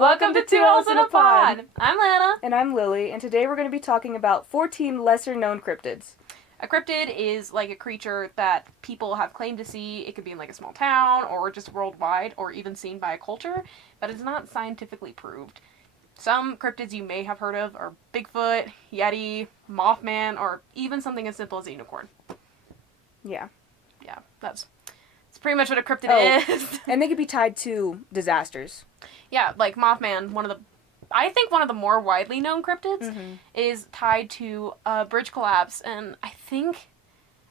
Welcome to Two Owls in a Pod. I'm Lana. And I'm Lily, and today we're going to be talking about 14 lesser-known cryptids. A cryptid is like a creature that people have claimed to see. It could be in like a small town, or just worldwide, or even seen by a culture, but it's not scientifically proved. Some cryptids you may have heard of are Bigfoot, Yeti, Mothman, or even something as simple as a unicorn. Yeah. Yeah, that's pretty much what a cryptid is. And they could be tied to disasters. Yeah, like Mothman, I think one of the more widely known cryptids is tied to a bridge collapse in, I think,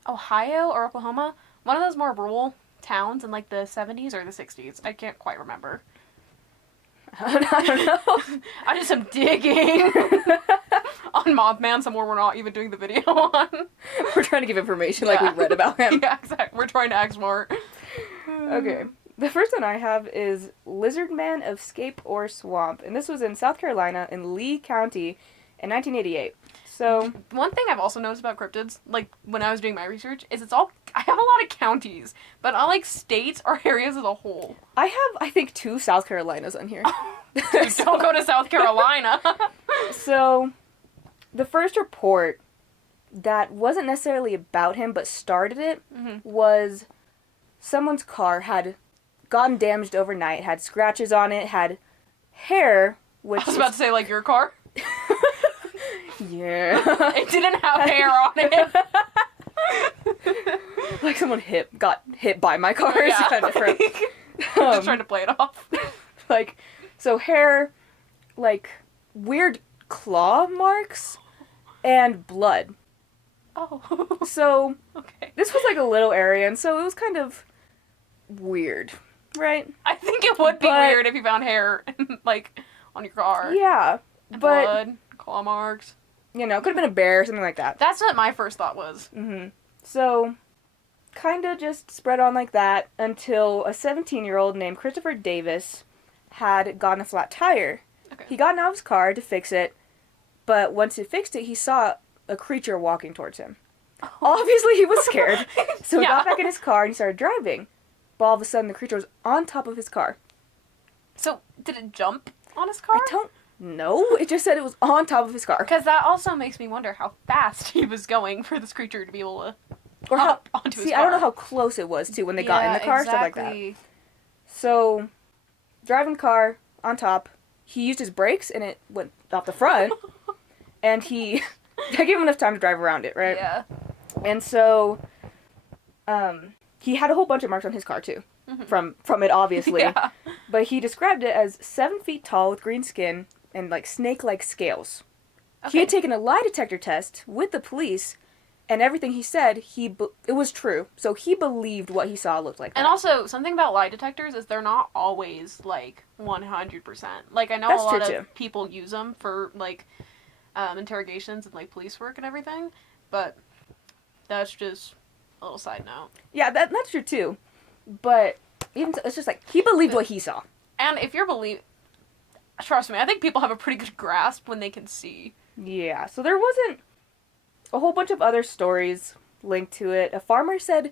Ohio or Oklahoma. One of those more rural towns in like the 70s or the 60s. I can't quite remember. I don't know. I did some digging on Mothman, somewhere we're not even doing the video on. We're trying to give information like we read about him. Yeah, exactly. We're trying to act smart. Okay. The first one I have is Lizard Man of Scape or Swamp. And this was in South Carolina in Lee County in 1988. So, one thing I've also noticed about cryptids, like when I was doing my research, is I have a lot of counties, but not like states or areas as a whole. I have, I think, 2 South Carolinas on here. Dude, don't go to South Carolina. So, the first report that wasn't necessarily about him, but started it, was someone's car had gotten damaged overnight, had scratches on it, had hair, which I was about to say, like, your car? Yeah. It didn't have hair on it. Like someone got hit by my car. Yeah. It's kind of different. Just trying to play it off. Like, so hair, like, weird claw marks, and blood. Oh. So, Okay. this was like a little area, and so it was kind of weird, right? I think it would be weird if you found hair, like, on your car. Yeah, And but, blood, claw marks. you know, it could have been a bear or something like that. That's what my first thought was. So, kind of just spread on like that until a 17-year-old named Christopher Davis had gotten a flat tire. Okay. He got out of his car to fix it, but once he fixed it, he saw a creature walking towards him. Obviously, he was scared, so he got back in his car and he started driving. But all of a sudden, the creature was on top of his car. So, did it jump on his car? I don't know. It just said it was on top of his car. Because that also makes me wonder how fast he was going for this creature to be able to hop onto his car. I don't know how close it was, too, when they got in the car, stuff like that. So, driving car on top, he used his brakes and it went off the front. And I gave him enough time to drive around it, right? Yeah. And so, he had a whole bunch of marks on his car, too. From it, obviously. Yeah. But he described it as 7 feet tall with green skin and, like, snake-like scales. Okay. He had taken a lie detector test with the police, and everything he said, it was true. So he believed what he saw looked like that. And also, something about lie detectors is they're not always, like, 100%. Like, I know That's a lot true, of people use them for, like, interrogations and, like, police work and everything, but that's just a little side note. Yeah, that's true, too. But even so, it's just like, he believed what he saw. And if you're trust me, I think people have a pretty good grasp when they can see. Yeah, so there wasn't a whole bunch of other stories linked to it. A farmer said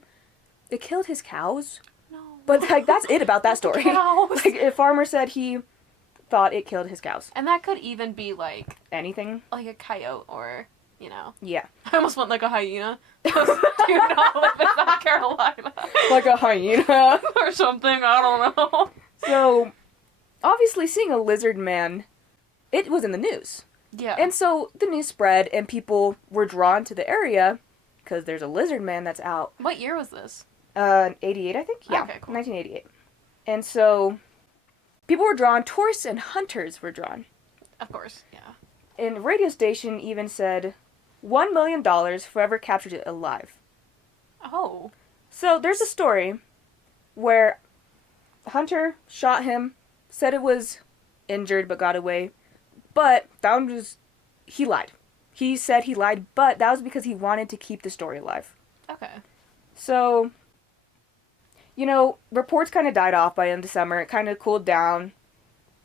it killed his cows. No. But, like, that's it about that story. Cows. Like, a farmer said he thought it killed his cows. And that could even be, like... Anything? Like a coyote or, you know... Yeah. I almost went like a hyena. Do not live in South Carolina. Like a hyena. Or something, I don't know. So, obviously seeing a lizard man, it was in the news. Yeah. And so the news spread and people were drawn to the area because there's a lizard man that's out. What year was this? 88, I think? Yeah, okay, cool. 1988. And so people were drawn, tourists and hunters were drawn. Of course, yeah. And the radio station even said $1 million for whoever captured it alive. Oh. So there's a story where a hunter shot him, said it was injured but got away, but he lied. He said he lied, but that was because he wanted to keep the story alive. Okay. So, you know, reports kind of died off by the end of summer. It kind of cooled down.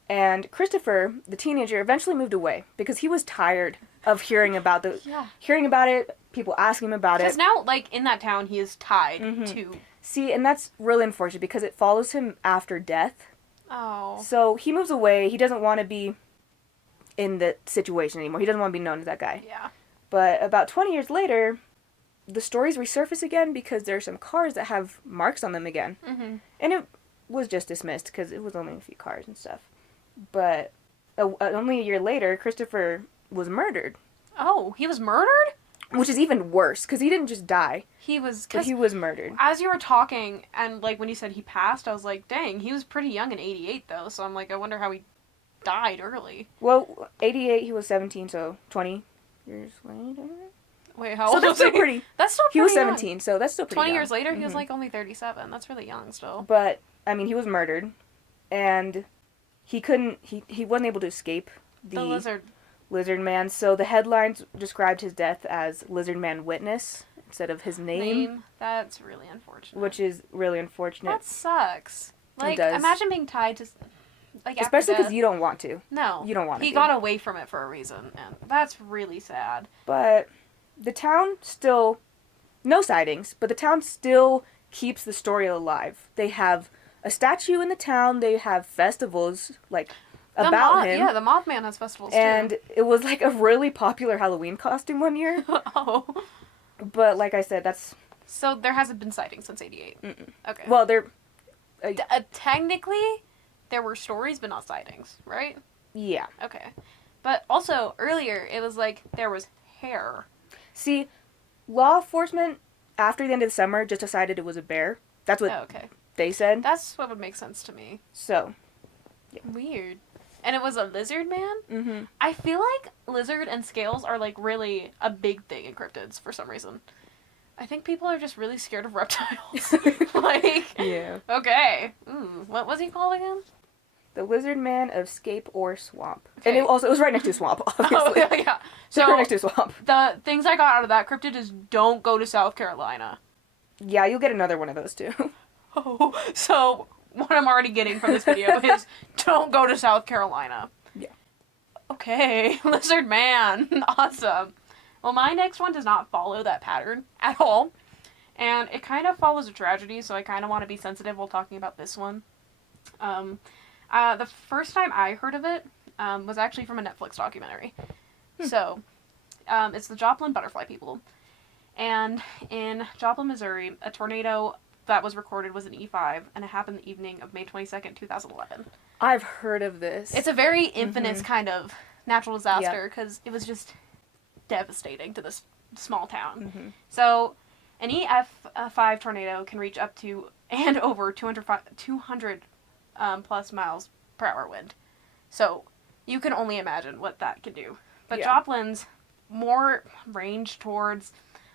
And Christopher, the teenager, eventually moved away because he was tired of hearing about it, people asking him about it. Because now, like, in that town, he is tied to... See, and that's really unfortunate because it follows him after death. Oh. So he moves away. He doesn't want to be in the situation anymore. He doesn't want to be known as that guy. Yeah. But about 20 years later, the stories resurface again because there are some cars that have marks on them again. Mm-hmm. And it was just dismissed because it was only a few cars and stuff. But only a year later, Christopher was murdered. Oh, he was murdered? Which is even worse because he didn't just die. He was... But he was murdered. As you were talking, and, like, when you said he passed, I was like, dang, he was pretty young in 88, though. So I'm like, I wonder how he died early. Well, 88, he was 17, so 20 years later? Wait, how So old that's was still he? pretty... That's still pretty He was young. 17, so that's still pretty 20 young. years later, he was, Mhm. like, only 37. That's really young still. But, I mean, he was murdered. And he couldn't... He wasn't able to escape The lizard. Lizard Man. So the headlines described his death as Lizard Man Witness instead of his name. That's really unfortunate. Which is really unfortunate. That sucks. Like, does. imagine being tied to... Like, Especially after because you don't want to. No. You don't want to. He got away from it for a reason, and that's really sad. But the town still... No sightings, but the town still keeps the story alive. They have a statue in the town. They have festivals, like, about him. Yeah, the Mothman has festivals, And too. it was, like, a really popular Halloween costume one year. Oh. But, like I said, that's... So there hasn't been sightings since 88. Mm-mm. Okay. Well, they're... Technically, there were stories, but not sightings, right? Yeah. Okay. But also, earlier, it was like, there was hair. See, law enforcement, after the end of the summer, just decided it was a bear. That's what Okay. they said. That's what would make sense to me. So. Yeah. Weird. And it was a lizard man? Mm-hmm. I feel like lizard and scales are, like, really a big thing in cryptids for some reason. I think people are just really scared of reptiles. Like, Yeah. okay. Ooh, what was he called again? The Lizard Man of Scape or Swamp. Okay. And it was right next to a swamp, obviously. Oh, yeah. So, So, right next to a swamp. the things I got out of that cryptid is don't go to South Carolina. Yeah, you'll get another one of those, too. Oh, so what I'm already getting from this video is don't go to South Carolina. Yeah. Okay, lizard man. Awesome. Well, my next one does not follow that pattern at all. And it kind of follows a tragedy, so I kind of want to be sensitive while talking about this one. The first time I heard of it was actually from a Netflix documentary. So, it's the Joplin Butterfly People. And in Joplin, Missouri, a tornado that was recorded was an E5, and it happened the evening of May 22nd, 2011. I've heard of this. It's a very infamous kind of natural disaster, because it was just devastating to this small town. Mm-hmm. So, an EF5 tornado can reach up to and over 200 plus miles per hour wind. So, you can only imagine what that can do. But Joplin's more range towards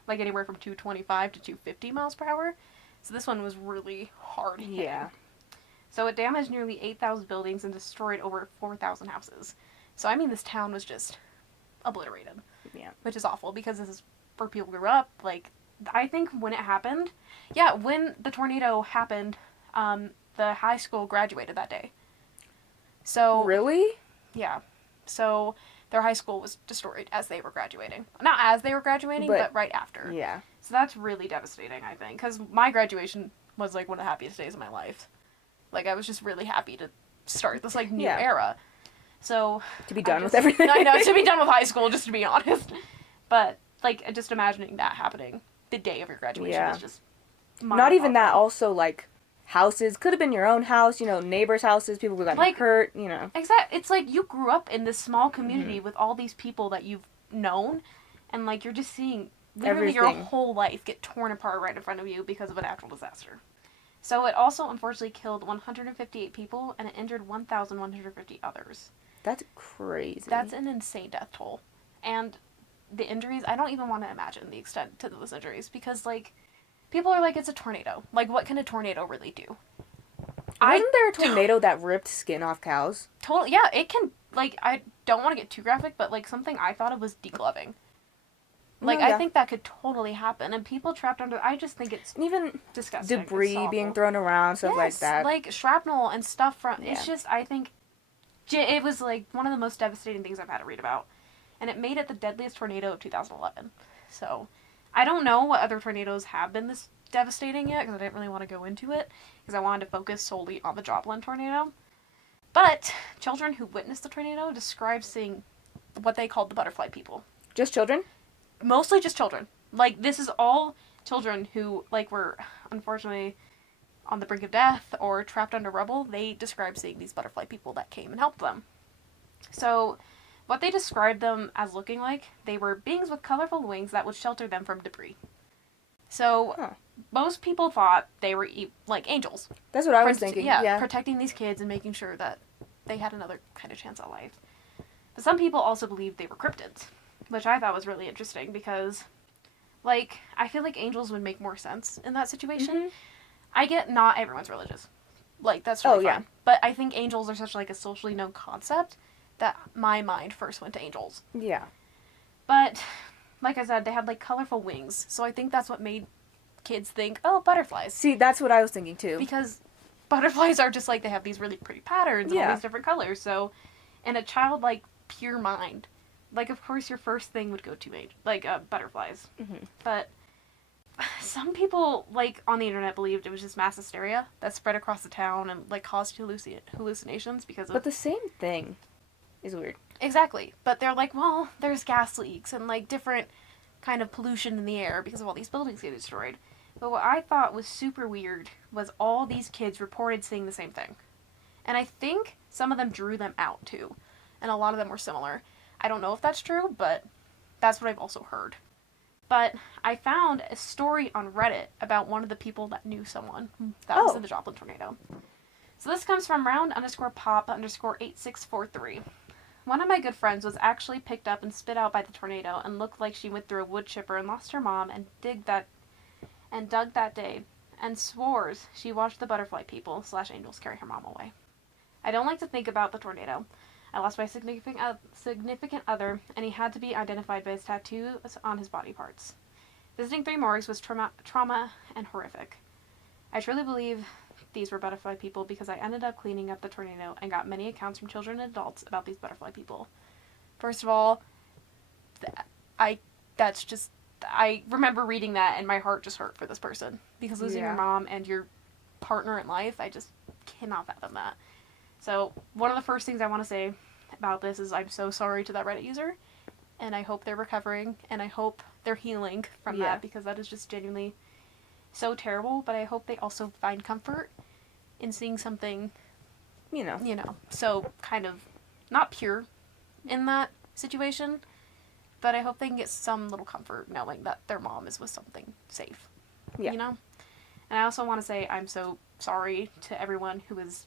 like anywhere from 225 to 250 miles per hour. So this one was really hard hitting. Yeah. So it damaged nearly 8,000 buildings and destroyed over 4,000 houses. So I mean, this town was just obliterated. Yeah. Which is awful because this is where people grew up. Like, I think when it happened, when the tornado happened, the high school graduated that day. So Really? Yeah. So their high school was destroyed as they were graduating. Not as they were graduating, but right after. Yeah. So that's really devastating, I think, because my graduation was like one of the happiest days of my life. Like, I was just really happy to start this like new era. So to be done with everything. I know, to be done with high school, just to be honest. But like, just imagining that happening the day of your graduation is just not even that. Also, like, houses could have been your own house. You know, neighbors' houses. People who got hurt. You know. Exactly. It's like you grew up in this small community with all these people that you've known, and like you're just seeing literally your whole life get torn apart right in front of you because of a natural disaster. So it also unfortunately killed 158 people and it injured 1,150 others. That's crazy. That's an insane death toll. And the injuries, I don't even want to imagine the extent to those injuries because, like, people are like, it's a tornado. Like, what can a tornado really do? Wasn't there a tornado that ripped skin off cows? Totally, yeah, it can, like, I don't want to get too graphic, but, like, something I thought of was degloving. Like, I think that could totally happen, and people trapped under, I just think it's even disgusting. Debris being thrown around, stuff like that. Like, shrapnel and stuff from, it's just, I think, it was, like, one of the most devastating things I've had to read about. And it made it the deadliest tornado of 2011. So, I don't know what other tornadoes have been this devastating yet, because I didn't really want to go into it, because I wanted to focus solely on the Joplin tornado. But children who witnessed the tornado described seeing what they called the butterfly people. Just children? Mostly just children. Like, this is all children who, like, were unfortunately on the brink of death or trapped under rubble. They described seeing these butterfly people that came and helped them. So, what they described them as looking like, they were beings with colorful wings that would shelter them from debris. So, most people thought they were, like, angels. That's what I was thinking. Yeah. Protecting these kids and making sure that they had another kind of chance at life. But some people also believed they were cryptids, which I thought was really interesting because, like, I feel like angels would make more sense in that situation. Mm-hmm. I get not everyone's religious. Like, that's totally fine. But I think angels are such, like, a socially known concept that my mind first went to angels. Yeah. But, like I said, they had, like, colorful wings. So I think that's what made kids think, oh, butterflies. See, that's what I was thinking, too. Because butterflies are just, like, they have these really pretty patterns and all these different colors. So, in a childlike, pure mind, like, of course, your first thing would go to, butterflies. Mm-hmm. But some people, like, on the internet believed it was just mass hysteria that spread across the town and, like, caused hallucinations because of... But the same thing is weird. Exactly. But they're like, well, there's gas leaks and, like, different kind of pollution in the air because of all these buildings getting destroyed. But what I thought was super weird was all these kids reported seeing the same thing. And I think some of them drew them out, too. And a lot of them were similar. I don't know if that's true, but that's what I've also heard. But I found a story on Reddit about one of the people that knew someone that was in the Joplin tornado. So this comes from round_pop_8643. One of my good friends was actually picked up and spit out by the tornado and looked like she went through a wood chipper and lost her mom and dug that day and swores she watched the butterfly people / angels carry her mom away. I don't like to think about the tornado. I lost my significant other, and he had to be identified by his tattoos on his body parts. Visiting 3 morgues was trauma and horrific. I truly believe these were butterfly people because I ended up cleaning up the tornado and got many accounts from children and adults about these butterfly people. First of all, I remember reading that and my heart just hurt for this person because losing your mom and your partner in life, I just cannot fathom that. So, one of the first things I want to say about this is I'm so sorry to that Reddit user, and I hope they're recovering, and I hope they're healing from that, because that is just genuinely so terrible, but I hope they also find comfort in seeing something, so kind of not pure in that situation, but I hope they can get some little comfort knowing that their mom is with something safe, And I also want to say I'm so sorry to everyone who is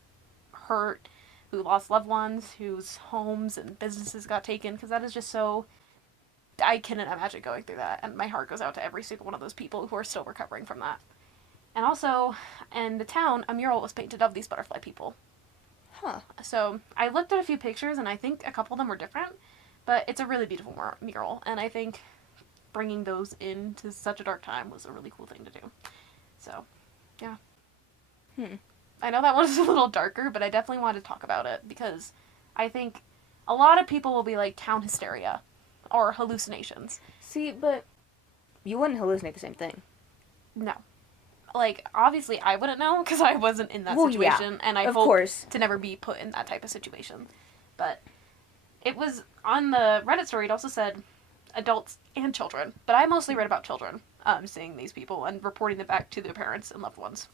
hurt, who lost loved ones, whose homes and businesses got taken, because that is just so... I cannot imagine going through that, and my heart goes out to every single one of those people who are still recovering from that. And also, in the town, a mural was painted of these butterfly people. So, I looked at a few pictures, and I think a couple of them were different, but it's a really beautiful mural, and I think bringing those into such a dark time was a really cool thing to do. So, yeah. I know that one is a little darker, but I definitely wanted to talk about it because I think a lot of people will be like town hysteria or hallucinations. See, but you wouldn't hallucinate the same thing. No. Like, obviously I wouldn't know because I wasn't in that situation, and I hope to never be put in that type of situation. But it was on the Reddit story, it also said adults and children, but I mostly read about children seeing these people and reporting them back to their parents and loved ones.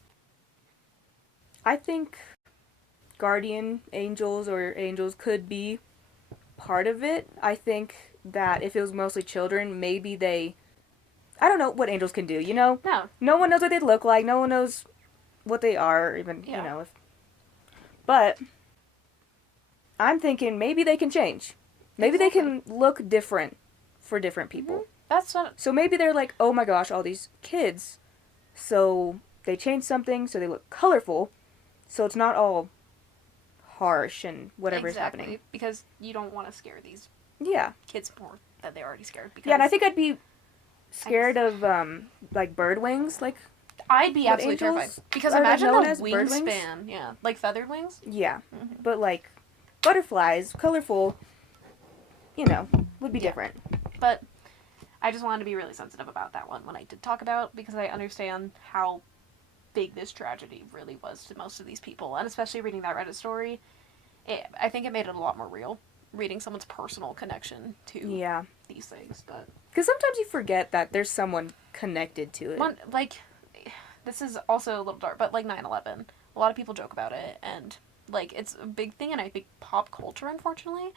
I think guardian angels or angels could be part of it. I think that if it was mostly children, maybe I don't know what angels can do, No. No one knows what they look like. No one knows what they are, even, But I'm thinking maybe they can change. Maybe they can look different for different people. That's what... So maybe they're like, oh my gosh, all these kids. So they change something so they look colorful. So it's not all harsh and whatever is happening. Because you don't want to scare these kids more than they're already scared. Because and I think I'd be scared of, like, bird wings. Like, I'd be absolutely terrified. Because imagine the wingspan. Yeah, like feathered wings. Yeah, but, like, butterflies, colorful, would be different. But I just wanted to be really sensitive about that one when I did talk about, because I understand how big this tragedy really was to most of these people, and especially reading that Reddit story, I think it made it a lot more real, reading someone's personal connection to Yeah. these things. But Because sometimes you forget that there's someone connected to it. like, this is also a little dark, but like 9/11, a lot of people joke about it, and like it's a big thing in I think pop culture, unfortunately.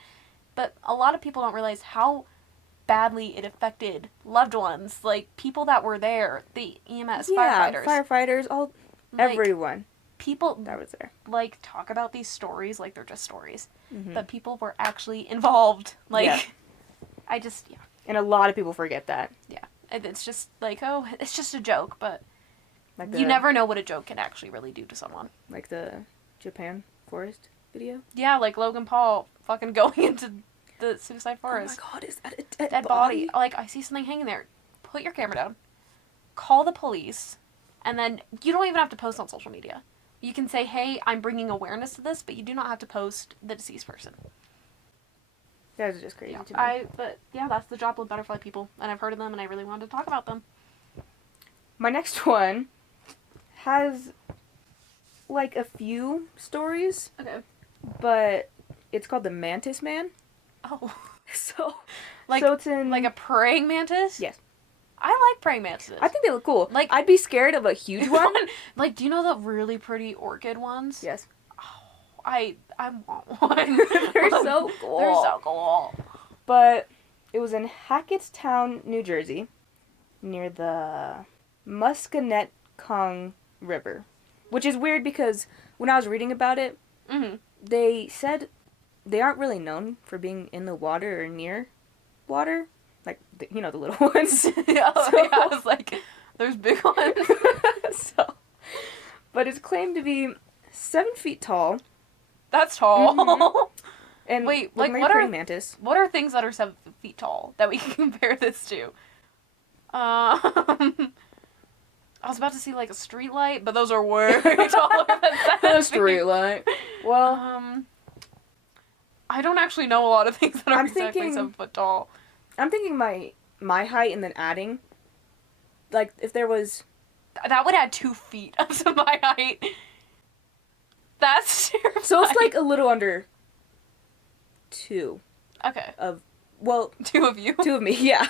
But a lot of people don't realize how badly it affected loved ones, like people that were there, the EMS, firefighters. Firefighters, all Like, everyone people that was there. like talk about these stories like they're just stories, Mm-hmm. but people were actually involved. Like, Yeah. I just And a lot of people forget that. it's just like, oh, it's just a joke, but Like you never know what a joke can actually really do to someone. Like the Japan forest video. Yeah, like Logan Paul fucking going into the suicide forest. Oh my god, is that a Dead body. Like, I see something hanging there. Put your camera down. Call the police. And then you don't even have to post on social media. You can say, hey, I'm bringing awareness to this, but you do not have to post the deceased person. That was just crazy Yeah, to me. but yeah, that's the Joplin butterfly people. And I've heard of them, and I really wanted to talk about them. My next one has like a few stories, Okay. but it's called the Mantis Man. Oh. So Like, so it's in like a praying mantis? Yes. I like praying mantises. I think they look cool. Like- I'd be scared of a huge one. Like, do you know the really pretty orchid ones? Yes. I want one. They're so cool. They're so cool. But it was in Hackettstown, New Jersey, near the Musconetcong River. Which is weird because when I was reading about it, Mm-hmm. they said they aren't really known for being in the water or near water. Like, the little ones. Yeah, I was like, there's big ones. But it's claimed to be 7 feet tall. That's tall. Mhm. And Wait, like like, my praying mantis. What are things that are 7 feet tall that we can compare this to? I was about to see like a street light, but those are way taller than 7 feet. light. Well, I don't actually know a lot of things that are I'm exactly thinking- 7 foot tall. I'm thinking my height and then adding. Like, if there was... That would add 2 feet up to my height. That's terrifying. So it's like a little under 2 okay, of... Well, 2 of you. 2 of me, yeah.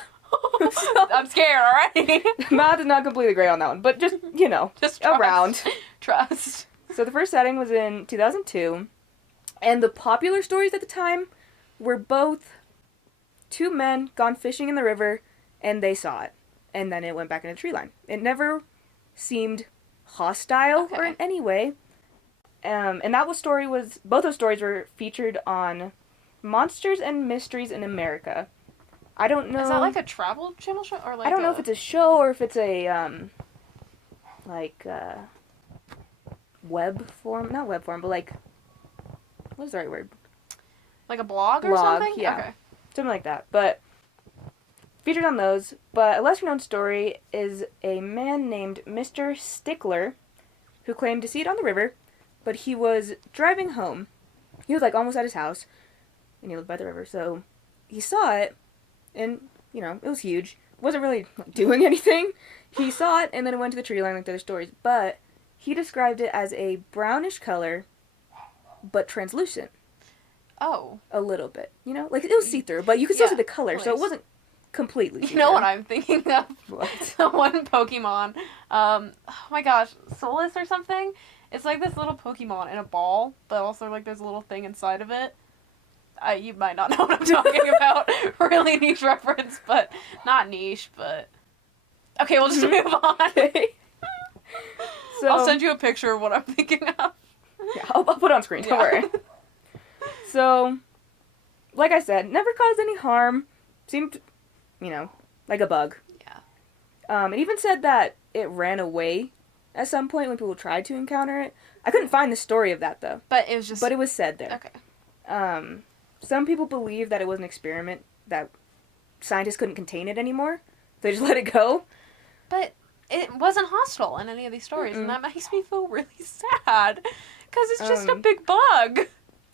I'm scared already. Math is not completely great on that one, but just, Just trust. around. Trust. So the first sighting was in 2002, and the popular stories at the time were both 2 men gone fishing in the river, and they saw it, and then it went back in a tree line. It never seemed hostile or in Okay. any way. And both those stories were featured on Monsters and Mysteries in America. I don't know. Is that like a travel channel show or like? I don't know if it's a show or if it's a web form, not web form, but like, what's the right word? like a blog or Blog, something. yeah. Okay. Something like that. But featured on those. But a lesser known story is a man named Mr. Stickler who claimed to see it on the river, but he was driving home. He was like almost at his house, and he lived by the river, so he saw it, and it was huge. Wasn't really doing anything. He saw it, and then it went to the tree line like the other stories. But he described it as a brownish color, but translucent. Oh. A little bit, like it was see-through, but you could still Yeah, see the color, so it nice. wasn't completely see-through. You know what I'm thinking of? What? The one Pokemon. Oh my gosh, Solus or something? It's like this little Pokemon in a ball, but also like there's a little thing inside of it. You might not know what I'm talking about. Really niche reference, but not niche, but... Okay, we'll just move on. So I'll send you a picture of what I'm thinking of. Yeah, I'll put it on screen. Don't worry. So, like I said, never caused any harm. Seemed, like a bug. Yeah. It even said that it ran away at some point when people tried to encounter it. I couldn't find the story of that though. But it was just... But it was said there. Okay. Some people believe that it was an experiment, that scientists couldn't contain it anymore. They just let it go. But it wasn't hostile in any of these stories, Mm-mm. and that makes me feel really sad. Because it's just a Um, big bug.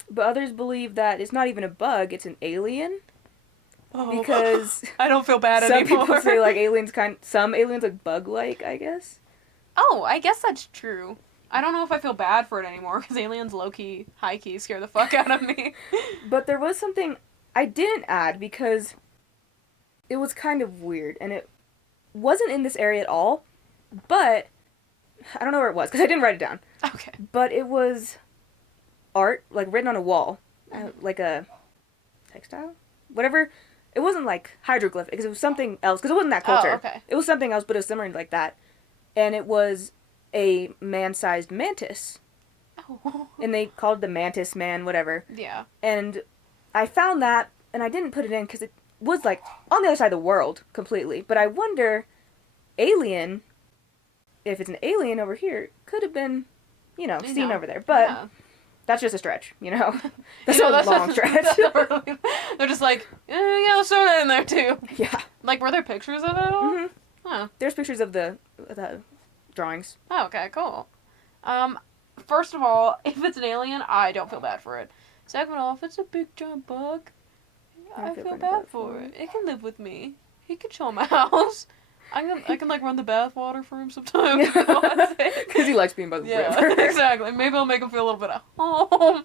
But others believe that it's not even a bug, it's an alien. Oh. Because I don't feel bad some anymore. people say, like, some aliens look bug-like, I guess. Oh, I guess that's true. I don't know if I feel bad for it anymore, because aliens low-key, high-key scare the fuck out of me. But there was something I didn't add because it was kind of weird, and it wasn't in this area at all, but I don't know where it was, because I didn't write it down. Okay. But it was art, like, written on a wall, like a textile? Whatever. It wasn't, like, hieroglyphic, because it was something else, because it wasn't that culture. Oh, okay. It was something else, but it was similar like that. And it was a man-sized mantis. Oh. And they called it the mantis man, whatever. Yeah. And I found that, and I didn't put it in because it was, like, on the other side of the world completely. But I wonder, alien, if it's an alien over here, could have been, seen over there. But that's just a stretch, That's a long stretch. They're just like, yeah, let's throw that in there, too. Yeah. Like, were there pictures of it at all? Mm-hmm. Huh. There's pictures of the drawings. Oh, okay, cool. First of all, if it's an alien, I don't feel bad for it. Second of all, if it's a big giant bug, I feel bad for it. It can live with me. He can chill in my house. I can like run the bath water for him sometimes. Because he likes being by the river. Exactly. Maybe I'll make him feel a little bit at home.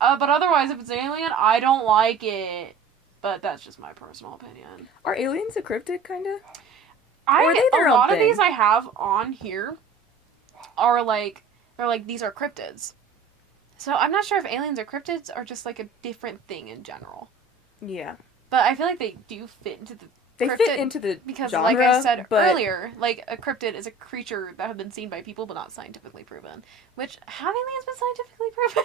But otherwise, if it's an alien, I don't like it. But that's just my personal opinion. Are aliens a cryptid, kind of? A lot of these I have on here are like, these are cryptids. So I'm not sure if aliens are cryptids or just like a different thing in general. Yeah. But I feel like they do fit into the cryptid, fit into the because genre, like I said earlier, like a cryptid is a creature that have been seen by people but not scientifically proven. Which, have aliens been scientifically proven?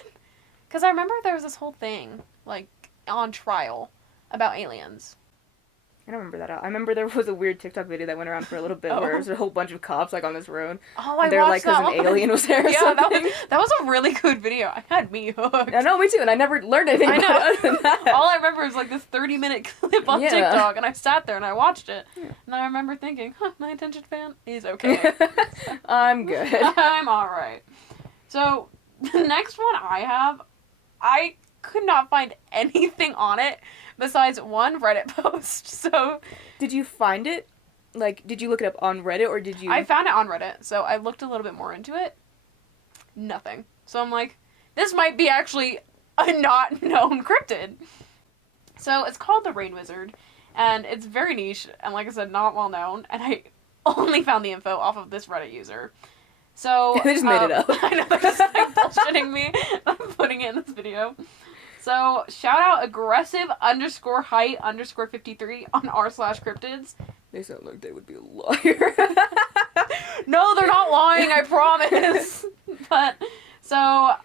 Because I remember there was this whole thing, like, on trial about aliens. I don't remember that. I remember there was a weird TikTok video that went around for a little bit where there was a whole bunch of cops like on this road. Oh, I they're watched like, that because an alien was there or something. That was a really good video. I had me hooked. I know, me too, and I never learned anything about it other than that. All I remember is like this 30-minute clip on TikTok, and I sat there and I watched it. Yeah. And I remember thinking, my attention span is okay. I'm good. I'm alright. So, the next one I have, I could not find anything on it besides one Reddit post. So, did you find it? Like, did you look it up on Reddit, or did you... I found it on Reddit, so I looked a little bit more into it. Nothing. So I'm like, this might be actually a not known cryptid. So it's called the Rain Wizard, and it's very niche, and like I said, not well known, and I only found the info off of this Reddit user. So... they just made it up. I know, they're just like bullshitting me. I'm putting it in this video. So, shout out aggressive_height_53 on r/cryptids. They sound like they would be a liar. No, they're not lying, I promise. But, so,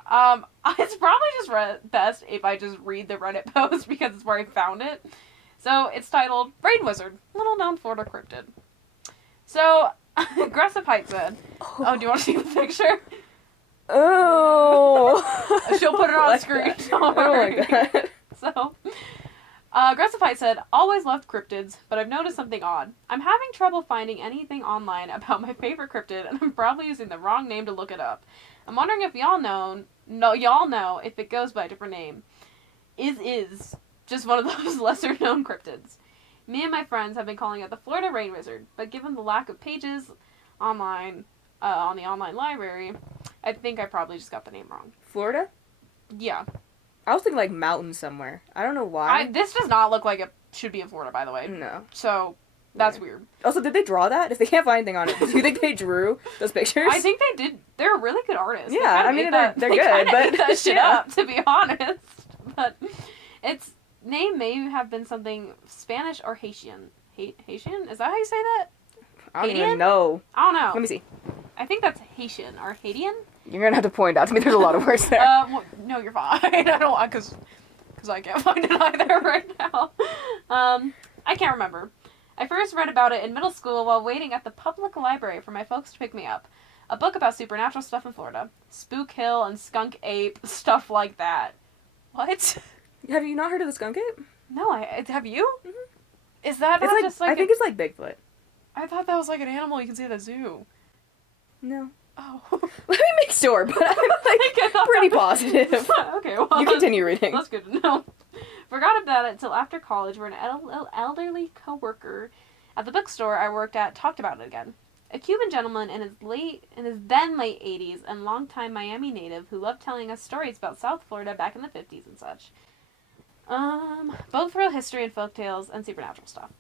it's probably just best if I just read the Reddit post because it's where I found it. So, it's titled, Rain Wizard, little known Florida cryptid. So, Aggressive Height said, oh, do you want to see the picture? Oh. She'll put it on screen. Don't worry. Oh my god. So, Aggressive Height said, always loved cryptids, but I've noticed something odd. I'm having trouble finding anything online about my favorite cryptid, and I'm probably using the wrong name to look it up. I'm wondering if y'all know if it goes by a different name. Is just one of those lesser known cryptids. Me and my friends have been calling it the Florida Rain Wizard, but given the lack of pages online, on the online library, I think I probably just got the name wrong. Florida? Yeah. I was thinking like mountains somewhere. I don't know why. This does not look like it should be in Florida, by the way. No. So, that's weird. Also, did they draw that? If they can't find anything on it, do you think they drew those pictures? I think they did. They're really good artists. Yeah, I mean, they're good, but... They that shit up, to be honest. But its name may have been something Spanish or Haitian. Haitian? Is that how you say that? I don't even know. I don't know. Let me see. I think that's Haitian or Haitian. You're gonna have to point out to me. There's a lot of words there. Well, no, you're fine. I don't, because I can't find it either right now. I can't remember. I first read about it in middle school while waiting at the public library for my folks to pick me up. A book about supernatural stuff in Florida. Spook Hill and Skunk Ape, stuff like that. What? Have you not heard of the skunk ape? No, have you? Mm-hmm. Is that it's like, just like... I think it's like Bigfoot. I thought that was like an animal you can see at the zoo. No. Oh. Let me make sure, but I'm like pretty positive. Okay, well... You continue reading. That's good to know. Forgot about it until after college where an elderly co-worker at the bookstore I worked at talked about it again. A Cuban gentleman in his then late 80s and longtime Miami native who loved telling us stories about South Florida back in the 50s and such. Both real history and folktales and supernatural stuff.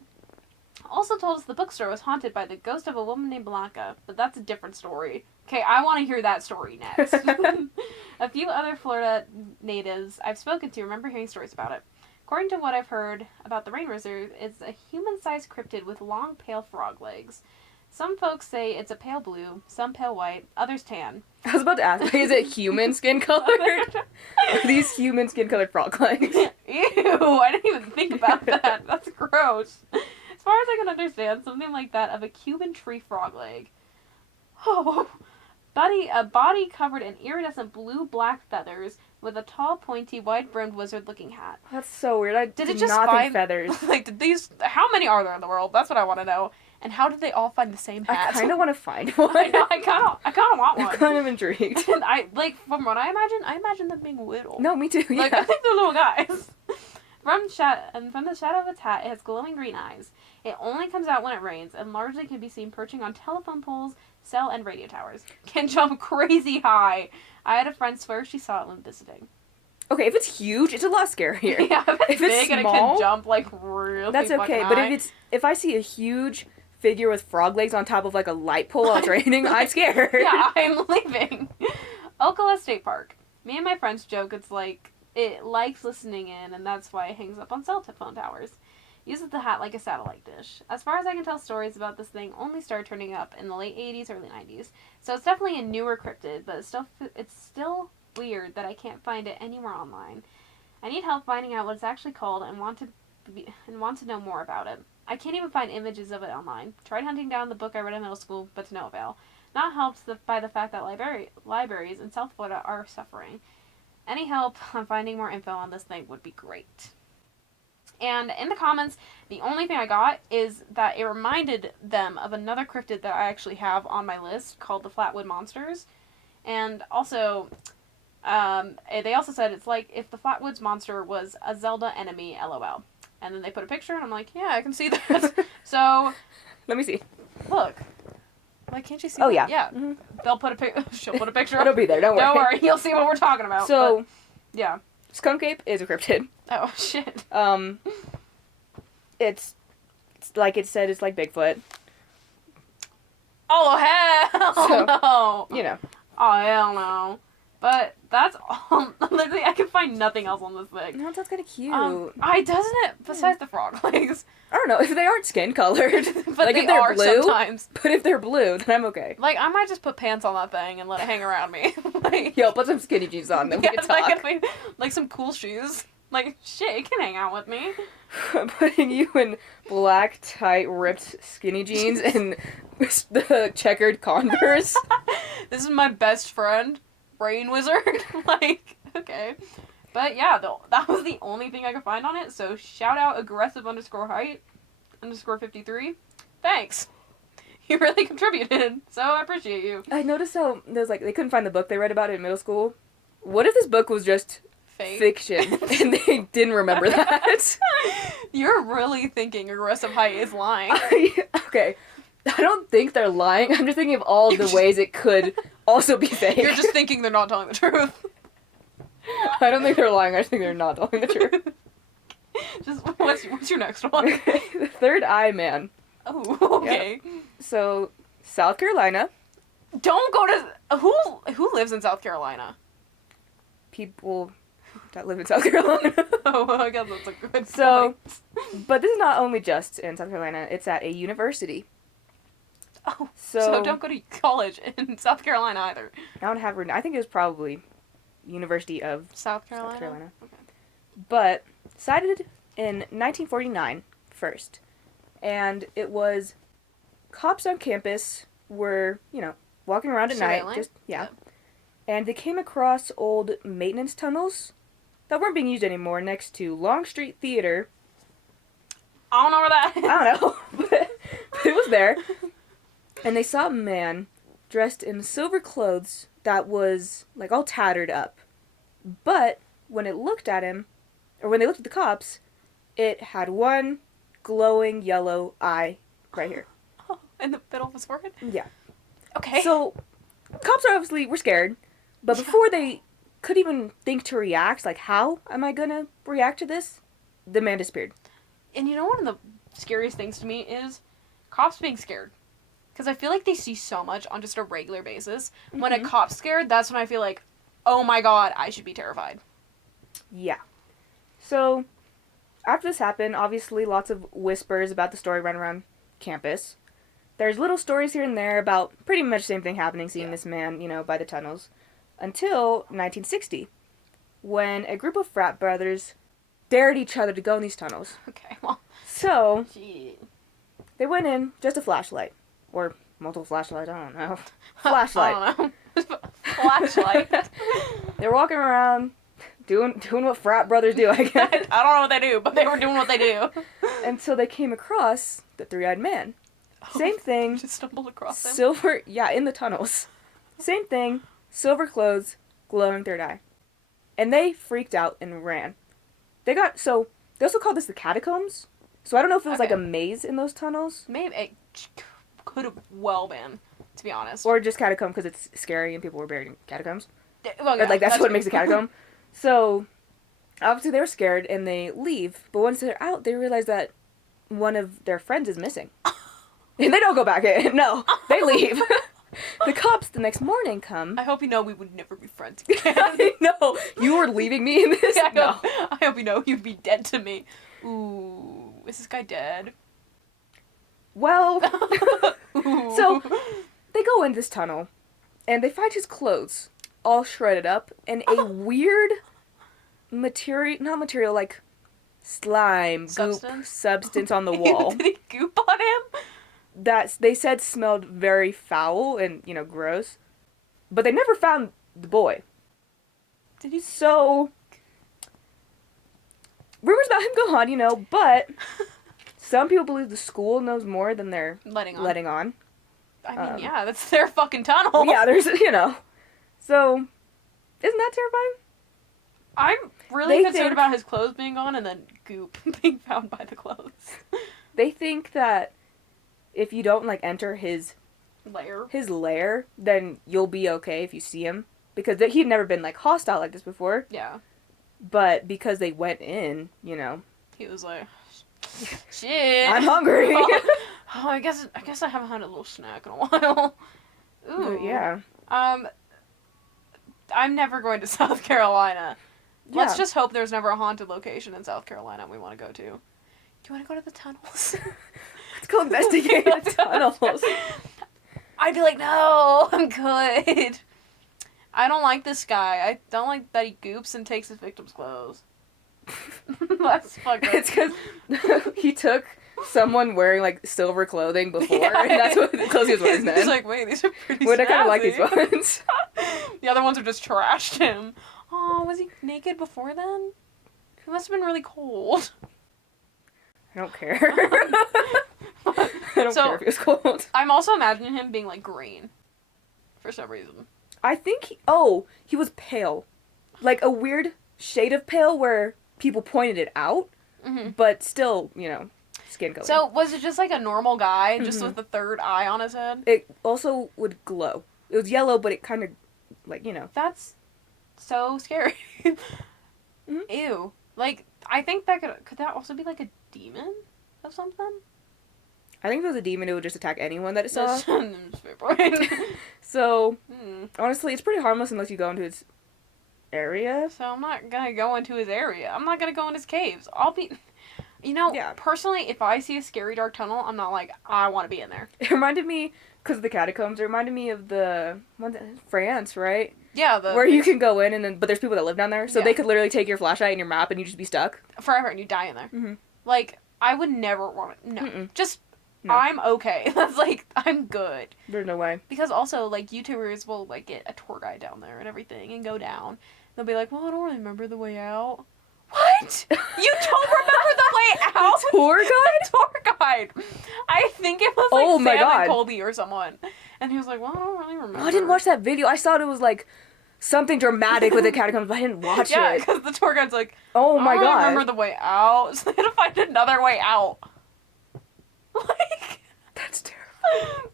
Also told us the bookstore was haunted by the ghost of a woman named Blanca, but that's a different story. Okay, I want to hear that story next. A few other Florida natives I've spoken to remember hearing stories about it. According to what I've heard about the Rain Reserve, it's a human-sized cryptid with long, pale frog legs. Some folks say it's a pale blue, some pale white, others tan. I was about to ask, is it human skin colored? Are these human skin colored frog legs? Ew, I didn't even think about that. That's gross. As far as I can understand, something like that of a Cuban tree frog leg. Oh, a body covered in iridescent blue-black feathers with a tall, pointy, wide-brimmed wizard-looking hat. That's so weird. I Did did it just not find think feathers. Like, did these? How many are there in the world? That's what I want to know. And how did they all find the same hat? I kind of want to find one. I know. I kind of want one. I'm kind of intrigued. And from what I imagine them being little. No, me too. Yeah. Like, I think they're little guys. From the shadow of its hat, it has glowing green eyes. It only comes out when it rains, and largely can be seen perching on telephone poles, cell, and radio towers. Can jump crazy high. I had a friend swear she saw it when visiting. Okay, if it's huge, it's a lot scarier. Yeah, if it's big and it small, can jump like really that's okay. fucking But high. if I see a huge figure with frog legs on top of like a light pole while it's raining, I'm scared. Yeah, I'm leaving. Ocala State Park. Me and my friends joke it likes listening in, and that's why it hangs up on cell phone towers. Uses the hat like a satellite dish. As far as I can tell, stories about this thing only started turning up in the late 80s, early 90s. So it's definitely a newer cryptid, but it's still weird that I can't find it anywhere online. I need help finding out what it's actually called and want to know more about it. I can't even find images of it online. Tried hunting down the book I read in middle school, but to no avail. Not helped by the fact that libraries in South Florida are suffering. Any help on finding more info on this thing would be great. And in the comments, the only thing I got is that it reminded them of another cryptid that I actually have on my list called the Flatwood Monsters. And also, they also said it's like if the Flatwoods Monster was a Zelda enemy, LOL. And then they put a picture, and I'm like, yeah, I can see that. So, Let me see. look. Like, can't you see Oh, that? yeah. Yeah. Mm-hmm. She'll put a picture It'll up. be there, don't worry. Don't worry, you'll see what we're talking about. So, but, yeah. skunk ape is a cryptid. Oh, shit. It's like it said, it's like Bigfoot. Oh, hell So, no. You know. Oh, hell no. But that's all. Literally, I can find nothing else on this thing. No, that's kind of cute. Doesn't it? Besides the frog legs. I don't know, if they aren't skin colored. But like they if they're are blue, sometimes. But if they're blue, then I'm okay. Like, I might just put pants on that thing and let it hang around me. Like, Yo, put some skinny jeans on, then we can talk. Like some cool shoes. Like, shit, it can hang out with me. I'm putting you in black, tight, ripped skinny jeans and the checkered Converse. This is my best friend, Brain Wizard. Like, okay. But yeah, that was the only thing I could find on it. So shout out aggressive_height_53. Thanks. You really contributed. So I appreciate you. I noticed how there's like they couldn't find the book they read about it in middle school. What if this book was just Fake. fiction and they didn't remember that? You're really thinking aggressive height is lying. Okay. I don't think they're lying. I'm just thinking of all the ways it could also be fake. You're just thinking they're not telling the truth. I don't think they're lying. I just think they're not telling the truth. Just what's your next one? Okay. The Third Eye Man. Oh, okay. Yep. So, South Carolina. Don't go to who lives in South Carolina? People that live in South Carolina. Oh, well, I guess that's a good So, point. but this is not only just in South Carolina. It's at a university. Oh, So, so don't go to college in South Carolina either. I don't have. I think it was probably University of South Carolina. South Carolina. Okay. But cited in 1949 first, and it was cops on campus were walking around at night, Surveilling? just and they came across old maintenance tunnels that weren't being used anymore next to Longstreet Theater. I don't know where that is. I don't know, but it was there, and they saw a man dressed in silver clothes that was like all tattered up, but when it looked at him, or when they looked at the cops, it had one glowing yellow eye right here. in the middle of his forehead? Yeah. Okay. So, cops were scared, but before they could even think to react, like, how am I gonna react to this? The man disappeared. And you know, one of the scariest things to me is cops being scared. Because I feel like they see so much on just a regular basis. When a cop's scared, that's when I feel like, oh my god, I should be terrified. Yeah. So, after this happened, obviously lots of whispers about the story ran around campus. There's little stories here and there about pretty much the same thing happening, seeing this man, by the tunnels. Until 1960, when a group of frat brothers dared each other to go in these tunnels. Okay, well. So, Gee. they went in just a flashlight. Or multiple flashlights, I don't know. Flashlight. I don't know. Flashlight. They're walking around, doing what frat brothers do, I guess. I don't know what they do, but they were doing what they do. Until they came across the three-eyed man. Same thing. Just stumbled across him. Silver, in the tunnels. Same thing, silver clothes, glowing third eye. And they freaked out and ran. They also called this the catacombs. So I don't know if it was like a maze in those tunnels. Maybe it could have well been, to be honest. Or just catacomb because it's scary and people were buried in catacombs. Well, yeah, Or that's what makes a catacomb. So, obviously they were scared and they leave. But once they're out, they realize that one of their friends is missing. And they don't go back in. No, they leave. The cops the next morning come. I hope you know we would never be friends again. I know. You were leaving me in this? Yeah, I hope you know you'd be dead to me. Ooh, is this guy dead? Well, Ooh. so they go in this tunnel and they find his clothes all shredded up and a weird like slime, goop, substance on the wall. Did he goop on him? That they said smelled very foul and, gross. But they never found the boy. Did he? So, rumors about him go on, but some people believe the school knows more than they're letting on. I mean, yeah, that's their fucking tunnel. Yeah, there's, So, isn't that terrifying? I'm really concerned about his clothes being gone and then goop being found by the clothes. They think that if you don't, enter his lair, then you'll be okay if you see him. Because he'd never been, hostile like this before. Yeah. But because they went in, He was like, shit. I'm hungry. I guess I haven't had a little snack in a while. Ooh. But yeah. I'm never going to South Carolina. Yeah. Let's just hope there's never a haunted location in South Carolina we want to go to. Do you want to go to the tunnels? Let's go investigate the tunnels. I'd be like, no, I'm good. I don't like this guy. I don't like that he goops and takes his victim's clothes. That's fucked up. It's because he took someone wearing, silver clothing before, and that's what the clothes he was wearing then. He's like, wait, these are pretty Wait, I kind of like snazzy. these ones. The other ones are just trashed him. Oh, was he naked before then? He must have been really cold. I don't care. I don't care if he was cold. I'm also imagining him being, green. For some reason. I think he was pale. Like a weird shade of pale where people pointed it out, but still, skin color. So, was it just a normal guy, just with the third eye on his head? It also would glow. It was yellow, but it kind of, That's so scary. Ew. I think that could that also be a demon of something? I think if it was a demon, it would just attack anyone that it saw. Fair point. So, honestly, it's pretty harmless unless you go into its area. So I'm not gonna go into his area. I'm not gonna go in his caves. I'll be... personally, if I see a scary dark tunnel, I'm not I want to be in there. It reminded me, because of the catacombs, it reminded me of France, right? Yeah, where you can go in, but there's people that live down there, so they could literally take your flashlight and your map and you just be stuck. Forever, and you die in there. Mm-hmm. I would never want to... No. Mm-mm. Just... No. I'm okay. That's I'm good. There's no way. Because also, YouTubers will, get a tour guide down there and everything and go down. They'll be like, well, I don't really remember the way out. What? You don't remember the way out? Tour guide? Tour guide. I think it was, Sam and Colby or someone. And he was like, well, I don't really remember. Oh, I didn't watch that video. I thought it was, something dramatic with the catacombs, but I didn't watch it. Yeah, because the tour guide's like, oh my god. I don't remember the way out. So they had to find another way out. That's terrifying.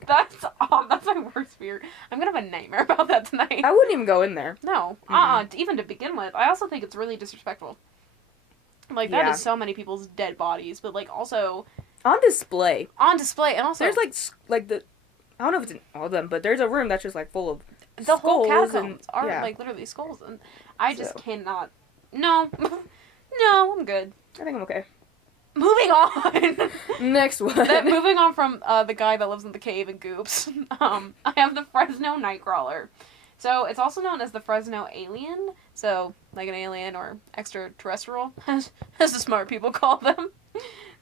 That's my worst fear. I'm gonna have a nightmare about that tonight. I wouldn't even go in there. No. Even to begin with. I also think it's really disrespectful. Like, that is so many people's dead bodies, but, like, also... On display. On display, and also... There's, like the... I don't know if it's in all of them, but there's a room that's just, like, full of the whole catacombs and, are, like, literally skulls, and I just cannot... No. No, I'm good. I think I'm okay. Moving on! Next one. Moving on from the guy that lives in the cave and goops, I have the Fresno Nightcrawler. So, it's also known as the Fresno Alien, so, like an alien or extraterrestrial, as the smart people call them.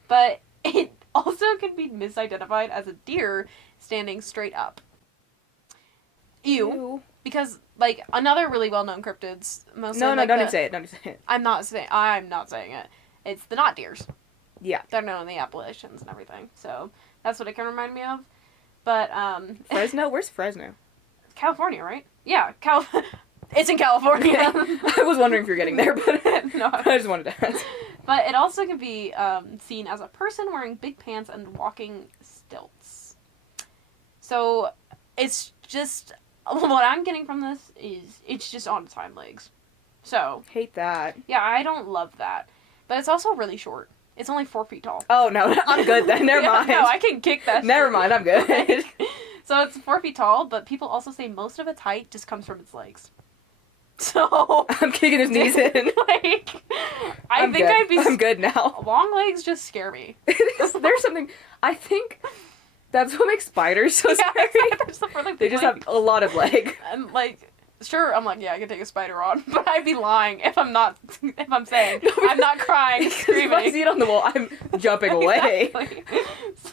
But it also can be misidentified as a deer standing straight up. Ew. Because, like, another really well-known cryptids, mostly No, like don't even say it, don't even say it. I'm not saying it. It's the knot deers. Yeah. They're known in the Appalachians and everything, so that's what it can remind me of. But, Fresno? Where's Fresno? California, right? Yeah, it's in California. I was wondering if you're getting there, but no. I just wanted to ask. But it also can be seen as a person wearing big pants and walking stilts. So, it's just... What I'm getting from this is it's just on its hind legs. So... Hate that. Yeah, I don't love that. But it's also really short. It's only 4 feet tall. Oh, no, I'm good then. Never mind. No, I can kick that Never shit. mind, I'm good. So it's 4 feet tall, but people also say most of its height just comes from its legs. So... I'm kicking his knees in. Like... I'm good now. Long legs just scare me. There's something... I think that's what makes spiders so scary. They just have a lot of leg. And, like... Sure, I'm like, yeah, I can take a spider on, but I'd be lying if I'm saying, I'm not crying, screaming. If I see it on the wall, I'm jumping away. Exactly.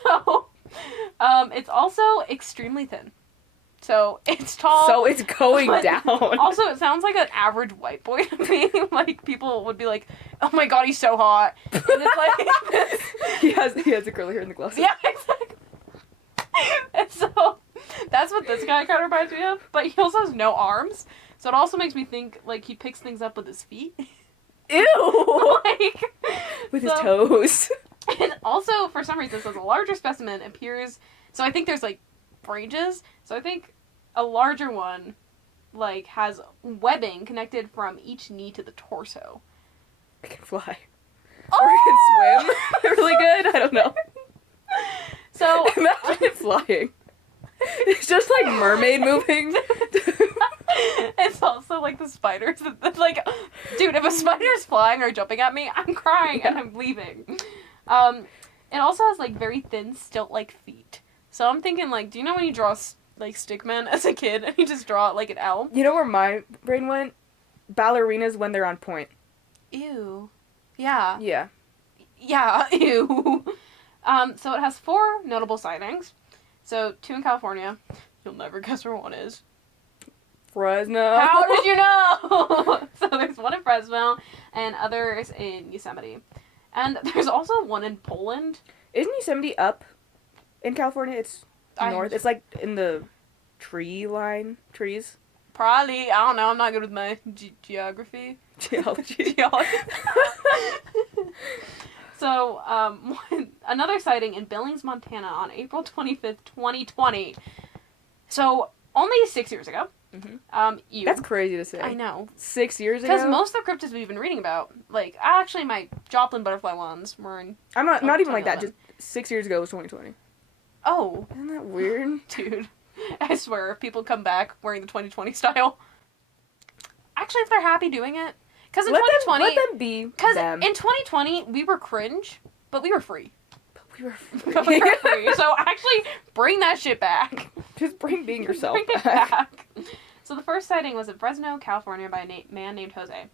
So, it's also extremely thin. So, it's tall. So, it's going down. Also, it sounds like an average white boy to me. Like, people would be like, oh my god, he's so hot. And it's like... he has a curly hair in the closet. Yeah, exactly. And so... That's what this guy kind of reminds me of, but he also has no arms, so it also makes me think, like, he picks things up with his feet. Ew! Like, with his toes. And also, for some reason, says a larger specimen appears, so I think there's, like, ranges, so I think a larger one, like, has webbing connected from each knee to the torso. It can fly. Oh! Or it can swim really good, I don't know. So... Imagine it flying. It's just like mermaid moving. It's also like the spiders. That's like, dude, if a spider's flying or jumping at me, I'm crying and I'm leaving. It also has like very thin stilt-like feet. So I'm thinking like, do you know when you draw like stickmen as a kid and you just draw like an L? You know where my brain went? Ballerinas when they're on point. Ew. Yeah. Yeah. Yeah. Ew. So it has 4 notable sightings. So, 2 in California. You'll never guess where one is. Fresno. How did you know? So, there's one in Fresno and others in Yosemite. And there's also one in Poland. Isn't Yosemite up in California? It's north. It's like in the trees. Probably. I don't know. I'm not good with my geography. Geology. So, another sighting in Billings, Montana on April 25th, 2020. So, only 6 years ago. Mm-hmm. That's crazy to say. I know. 6 years ago? Because most of the cryptids we've been reading about, like, actually my Joplin butterfly ones were in... I'm not even like that. Just 6 years ago was 2020. Oh. Isn't that weird? Dude. I swear, if people come back wearing the 2020 style... Actually, if they're happy doing it... Because in 2020... Let them be Because them. in 2020, we were cringe, but we were free. We were free. So actually, bring that shit back. Just bring being yourself Bring it back. So the first sighting was in Fresno, California by a man named Jose.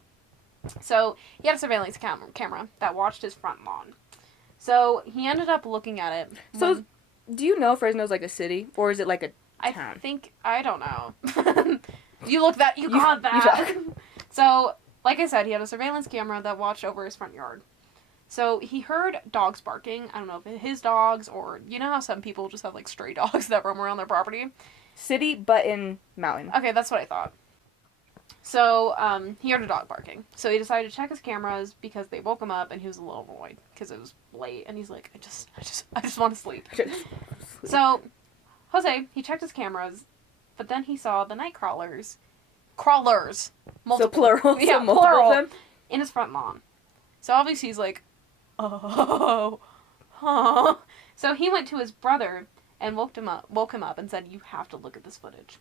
So he had a surveillance camera that watched his front lawn. So he ended up looking at it. So do you know Fresno's like a city? Or is it like a town? I don't know. You got that. So... Like I said, he had a surveillance camera that watched over his front yard. So he heard dogs barking. I don't know if it's his dogs or... You know how some people just have, like, stray dogs that roam around their property? City, but in mountain. Okay, that's what I thought. So, he heard a dog barking. So he decided to check his cameras because they woke him up and he was a little annoyed because it was late. And he's like, I just want to sleep. So Jose, he checked his cameras, but then he saw the night crawlers, multiple, So plural. yeah, So multiple plural, of them. in his front lawn. So obviously he's like, oh, huh. So he went to his brother and woke him up and said, you have to look at this footage.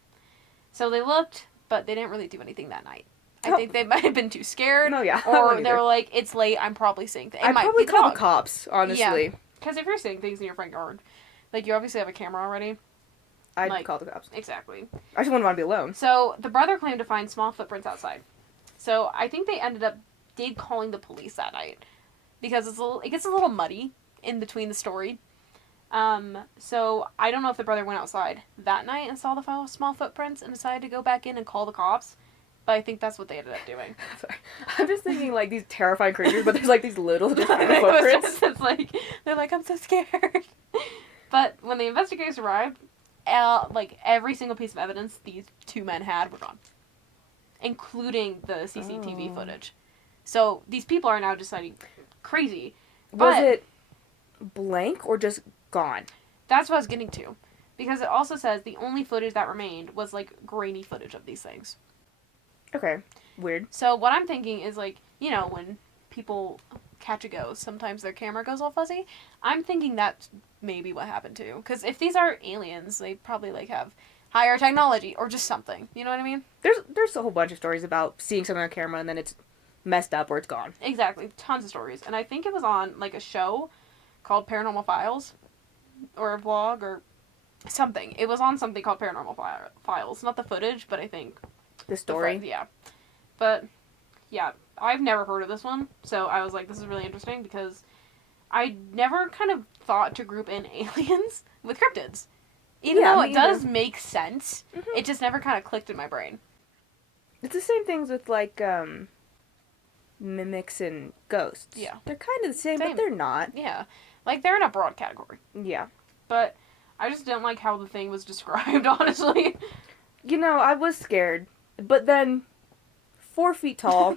So they looked, but they didn't really do anything that night. I think they might have been too scared. No, yeah. Or they were like, it's late, I'm probably seeing things. I'd probably call the cops, honestly. Because if you're seeing things in your front yard, like, you obviously have a camera already. I'd call the cops. Exactly. I just wouldn't want to be alone. So the brother claimed to find small footprints outside. So I think they did calling the police that night. Because it gets a little muddy in between the story. So I don't know if the brother went outside that night and saw the small footprints and decided to go back in and call the cops. But I think that's what they ended up doing. Sorry. I'm just thinking, like, these terrifying creatures, but there's, like, these little just kind of footprints. It's like, they're like, I'm so scared. But when the investigators arrived, like, every single piece of evidence these two men had were gone. Including the CCTV footage. So these people are now deciding crazy. Was it blank or just gone? That's what I was getting to. Because it also says the only footage that remained was, like, grainy footage of these things. Okay. Weird. So what I'm thinking is, like, you know, when people catch a ghost, sometimes their camera goes all fuzzy. I'm thinking that's maybe what happened too. Because if these are aliens, they probably, like, have higher technology or just something. You know what I mean? There's a whole bunch of stories about seeing something on camera and then it's messed up or it's gone. Exactly. Tons of stories. And I think it was on, like, a show called Paranormal Files. Or a vlog or something. It was on something called Paranormal Files. Not the footage, but I think The story? Yeah. But, yeah, I've never heard of this one, so I was like, this is really interesting, because I never kind of thought to group in aliens with cryptids. Even though it does make sense, it just never kind of clicked in my brain. It's the same things with, like, mimics and ghosts. Yeah. They're kind of the same, but they're not. Yeah. Like, they're in a broad category. Yeah. But I just didn't like how the thing was described, honestly. You know, I was scared. But then, 4 feet tall.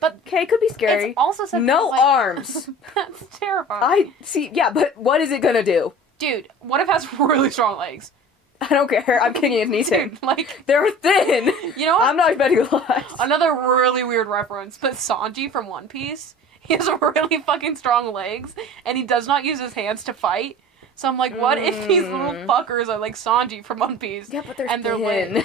But okay, it could be scary. It's also said no like, arms. That's terrifying. Yeah, but what is it gonna do? Dude, what if it has really strong legs? I don't care. I'm kicking his knees in. Dude, like, they're thin. You know what? I'm not expecting a lot. Another really weird reference, but Sanji from One Piece, he has really fucking strong legs, and he does not use his hands to fight. So I'm like, what if these little fuckers are like Sanji from One Piece? Yeah, but they're and thin. They're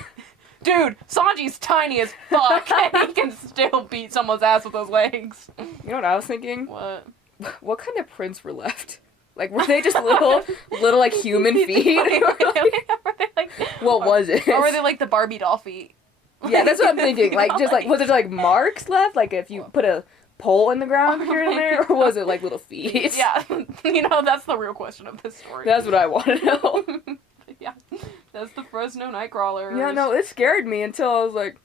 dude, Sanji's tiny as fuck, and he can still beat someone's ass with those legs. You know what I was thinking? What? What kind of prints were left? Like, were they just little, like, human feet? Were they like, what was it? Or were they like the Barbie doll feet? Yeah, that's what I'm thinking. Like, just like, was there like marks left? Like, if you put a pole in the ground here and there? Or was it like little feet? Yeah, you know, that's the real question of this story. That's what I want to know. Yeah, that's the Fresno Nightcrawler. Yeah, no, it scared me until I was like,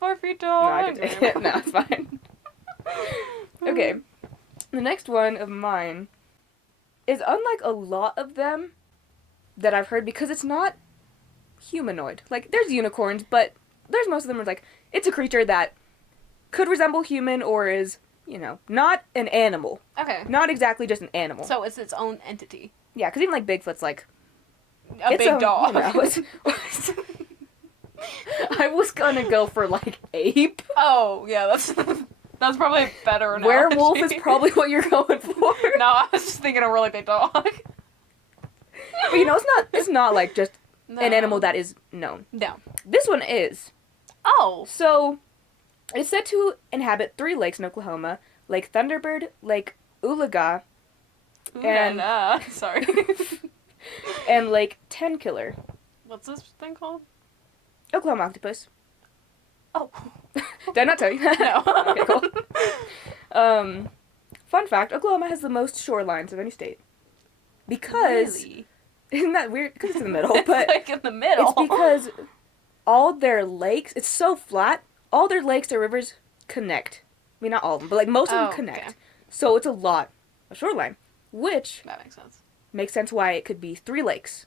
4 feet tall. no, I can take it. No, it's fine. Okay, the next one of mine is unlike a lot of them that I've heard because it's not humanoid. Like, there's unicorns, but there's most of them are like, it's a creature that could resemble human or is, you know, not an animal. Okay. Not exactly just an animal. So it's its own entity. Yeah, because even like Bigfoot's like a big dog. You know, I was gonna go for like ape. Oh, yeah, that's probably a better analogy. Werewolf is probably what you're going for. No, I was just thinking a really big dog. But you know, it's not like just No. an animal that is known. No. This one is. Oh. So, it's said to inhabit 3 lakes in Oklahoma: Lake Thunderbird, Lake Oologah, and sorry. and Lake Tenkiller. What's this thing called? Oklahoma octopus. Oh. Did I not tell you? No. Okay, cool. Fun fact: Oklahoma has the most shorelines of any state. Because Really? isn't that weird? Because it's in the middle, It's but like in the middle. it's because all their lakes. It's so flat. All their lakes or rivers connect. I mean, not all of them, but like most of them connect. Okay. So it's a lot of shoreline, which That makes sense. makes sense why it could be 3 lakes.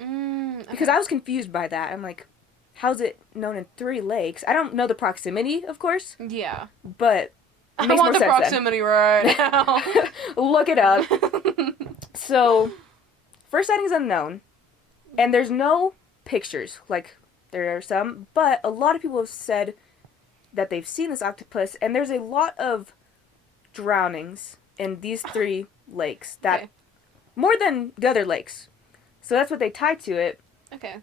Okay. Because I was confused by that. I'm like, how's it known in 3 lakes? I don't know the proximity, of course, Yeah. but it I makes want more the sense proximity right now. then. Look it up. So, first sighting is unknown. And there's no pictures, like there are some, but a lot of people have said that they've seen this octopus, and there's a lot of drownings in these 3 lakes that Okay. more than the other lakes. So that's what they tie to it, Okay.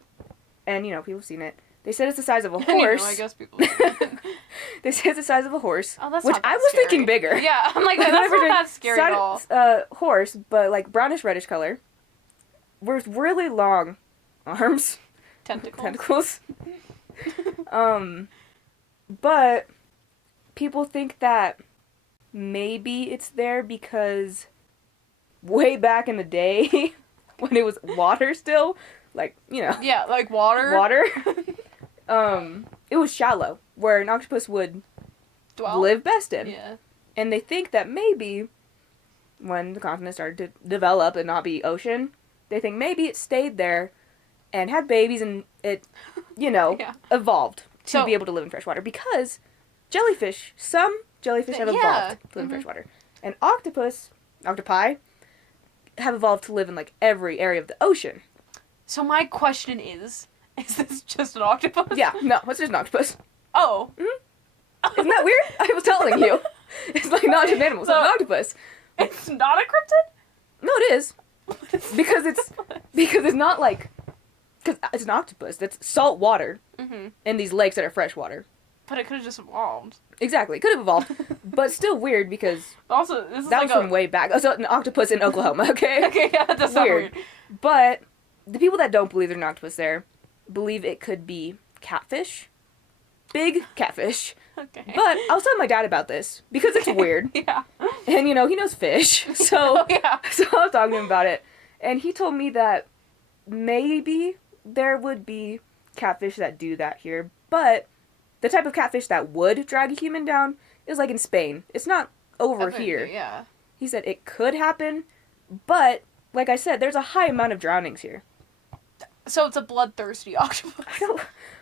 and people have seen it. They said it's the size of a I don't horse. know, I guess people. They say it's the size of a horse, Oh, that's which not that I was scary. thinking bigger. Yeah, I'm like, that's not that scary at all. Horse, but like brownish reddish color, with really long arms, Tentacles. But people think that maybe it's there because way back in the day, when it was water still, like Yeah, like water. water. It was shallow, where an octopus would Dwell. live best in. Yeah. And they think that maybe when the continent started to develop and not be ocean, they think maybe it stayed there and had babies and it, Yeah. evolved to So- be able to live in freshwater. Because some jellyfish have Yeah. evolved to live in Mhm. freshwater. And octopi, have evolved to live in like every area of the ocean. So my question is this just an octopus? Yeah, no, it's just an octopus. Oh. Isn't that weird? I was telling you. It's like not just an animal, it's So- an octopus. It's not a cryptid? No, it is. Because it's not like, because it's an octopus that's salt water Mm-hmm. in these lakes that are freshwater. But it could have just evolved. Exactly, could have evolved, but still weird because Also, this is that like was from way back. Oh, so an octopus in Oklahoma, okay? Okay, yeah, that does sound Weird. weird. But the people that don't believe there's an octopus there believe it could be catfish, big catfish. Okay. But I was telling my dad about this because it's weird, Yeah. and he knows fish, so. Oh, yeah. So I was talking to him about it, and he told me that maybe there would be catfish that do that here, but the type of catfish that would drag a human down is like in Spain. It's not over here. Yeah. He said it could happen, but like I said, there's a high amount of drownings here. So it's a bloodthirsty octopus.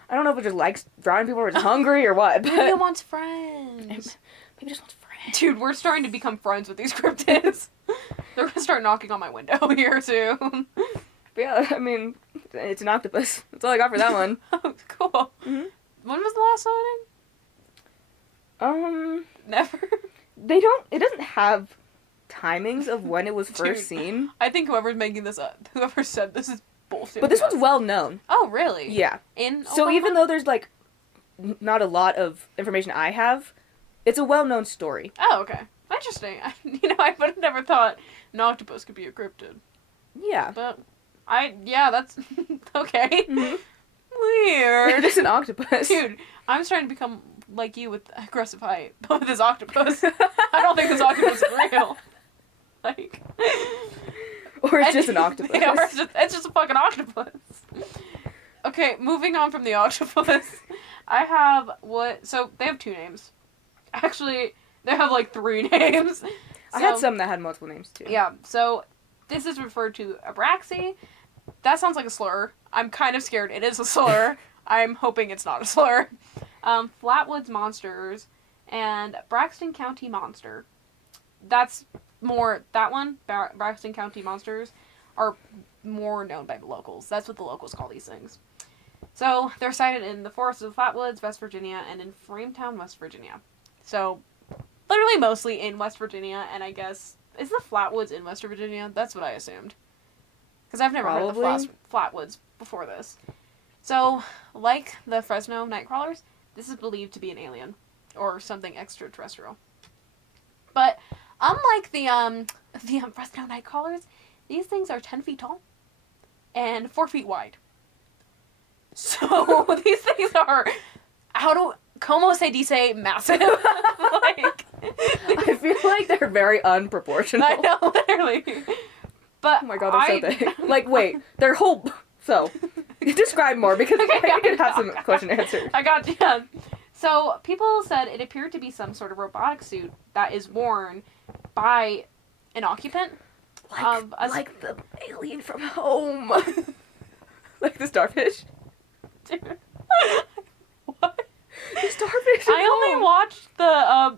I don't know if it just likes drowning people or it's hungry or what, Maybe it but wants friends. maybe it just wants friends. Dude, we're starting to become friends with these cryptids. They're gonna start knocking on my window here soon. But yeah, I mean, it's an octopus. That's all I got for that one. Oh, cool. Mhm. When was the last sighting? Never. It doesn't have timings of when it was first Dude. seen. I think whoever's making this up, whoever said this is bullshit. But this one's well known. Oh, really? Yeah. In So Oklahoma? even though there's like not a lot of information I have, it's a well known story. Oh, okay. Interesting. I would have never thought an octopus could be a cryptid. Yeah. But that's okay. Mhm. Weird. It's an octopus. Dude, I'm starting to become like you with aggressive height, but with this octopus. I don't think this octopus is real. Like. Or it's just an octopus. Yeah, or it's just a fucking octopus. Okay, moving on from the octopus. I have so they have 2 names. Actually, they have like 3 names. I had So- some that had multiple names too. Yeah, so this is referred to abraxy. That sounds like a slur. I'm kind of scared it is a slur. I'm hoping it's not a slur. Flatwoods Monsters and Braxton County Monster. That's more, that one, Braxton County Monsters, are more known by the locals. That's what the locals call these things. So, they're sighted in the forests of Flatwoods, West Virginia, and in Frametown, West Virginia. So, literally mostly in West Virginia, and I guess, is the Flatwoods in West Virginia? That's what I assumed. Because I've never heard of the Flatwoods before this. So, like the Fresno Nightcrawlers, this is believed to be an alien, or something extraterrestrial. But, unlike the Fresno Nightcrawlers, these things are 10 feet tall and 4 feet wide. So, these things are, como se dice, massive. Like, I feel like they're very unproportional. I know, literally. But Oh my god, they're so big. Like, wait, their whole... So, describe more, because I did have some question answers. I got you. Yeah. So, people said it appeared to be some sort of robotic suit that is worn by an occupant of a... Like the alien from home. Like the starfish. Dude. What? The starfish from I only home. watched the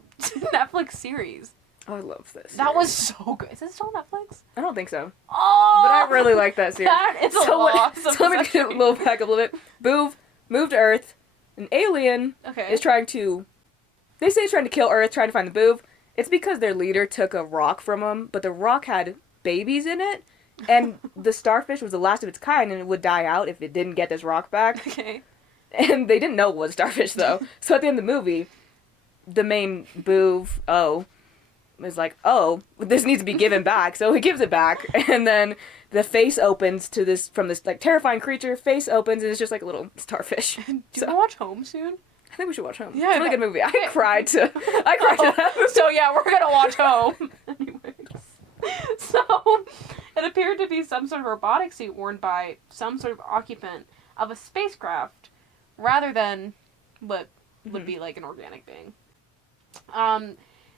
Netflix series. Oh, I love this. That was so good. Is it still on Netflix? I don't think so. Oh! But I really like that series. That is a loss. So let me get a little back up a little bit. Boov moved to Earth. An alien is trying to... They say he's trying to kill Earth, trying to find the Boov. It's because their leader took a rock from him, but the rock had babies in it, and the starfish was the last of its kind, and it would die out if it didn't get this rock back. Okay. And they didn't know it was starfish, though. So at the end of the movie, the main Boov, is like, oh, this needs to be given back, so he gives it back, and then the face opens to this, from this, like, terrifying creature, face opens, and it's just like a little starfish. Do you want to watch Home soon? I think we should watch Home. Yeah, it's a really good movie. I cried to that. So yeah, we're gonna watch Home. Anyways. So, it appeared to be some sort of robotic suit worn by some sort of occupant of a spacecraft, rather than what would be like an organic being.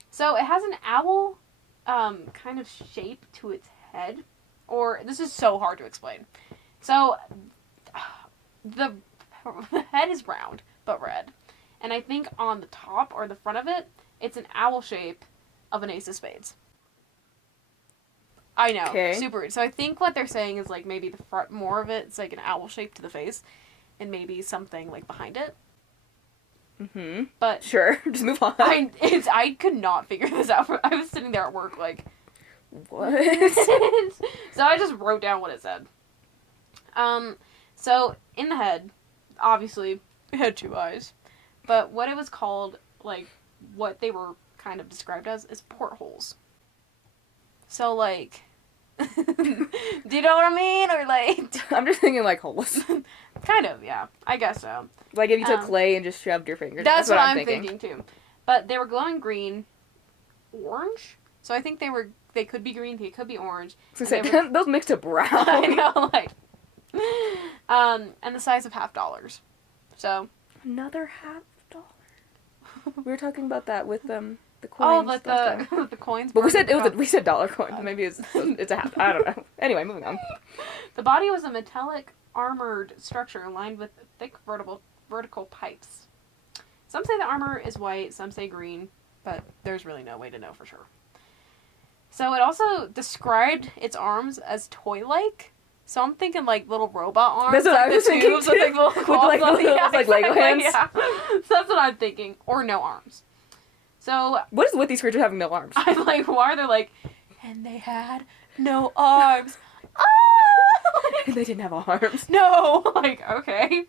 So it has an owl kind of shape to its head. Or, this is so hard to explain. So, the head is round, but red. And I think on the top, or the front of it, it's an owl shape of an ace of spades. I know. Okay. Super weird. So I think what they're saying is, like, maybe the front, more of it's like an owl shape to the face. And maybe something, like, behind it. Mm-hmm. But sure, just move on. I could not figure this out. I was sitting there at work like, what? So I just wrote down what it said. So in the head, obviously, it had 2 eyes. But what it was called, like, what they were kind of described as, is portholes. So, like, do you know what I mean? Or, like... I'm just thinking, like, holes. Kind of, yeah. I guess so. Like, if you took clay and just shoved your fingers. That's what I'm thinking, too. But they were glowing green, orange. So I think they could be green, they could be orange. Those mixed to brown. I know, like... and the size of $50. So... Another $50? We were talking about that with, the coins. Oh, but the coins. But we said dollar coins. Maybe it's a half. I don't know. Anyway, moving on. The body was a metallic armored structure lined with thick vertical pipes. Some say the armor is white, some say green, but there's really no way to know for sure. So it also described its arms as toy-like. So I'm thinking like little robot arms. That's what like I was thinking too. With like Lego hands. Yeah. So that's what I'm thinking. Or no arms. So what is with these creatures having no arms? I'm like, why are they like, and they had no arms. And they didn't have arms. No, like, okay.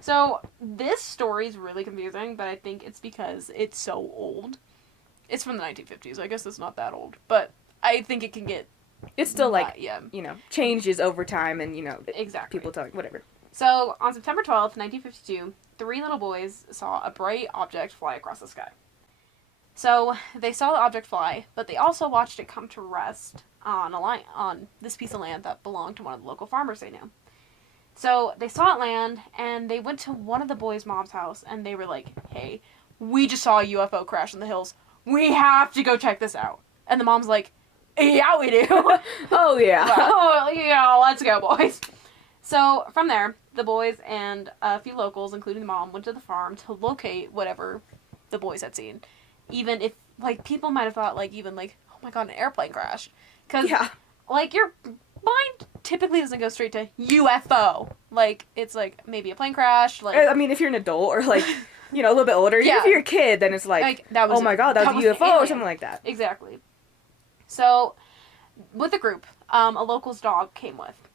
So this story is really confusing, but I think it's because it's so old. It's from the 1950s. I guess it's not that old, but I think it can get. It's still like, changes over time, and exactly. People telling whatever. So on September 12th, 1952, 3 little boys saw a bright object fly across the sky. So they saw the object fly, but they also watched it come to rest on this piece of land that belonged to one of the local farmers they knew. So they saw it land, and they went to one of the boys' mom's house, and they were like, hey, we just saw a UFO crash in the hills. We have to go check this out. And the mom's like, yeah, we do. Oh, yeah. Oh, yeah, let's go, boys. So from there, the boys and a few locals, including the mom, went to the farm to locate whatever the boys had seen. Even if, like, people might have thought, like, even, like, oh my god, an airplane crash. Because, like, your mind typically doesn't go straight to UFO. Like, it's, like, maybe a plane crash. Like, I mean, if you're an adult or, like, a little bit older, if you're a kid, then it's like that was oh my god, that was a UFO or something like that. Exactly. So, with the group, a local's dog came with.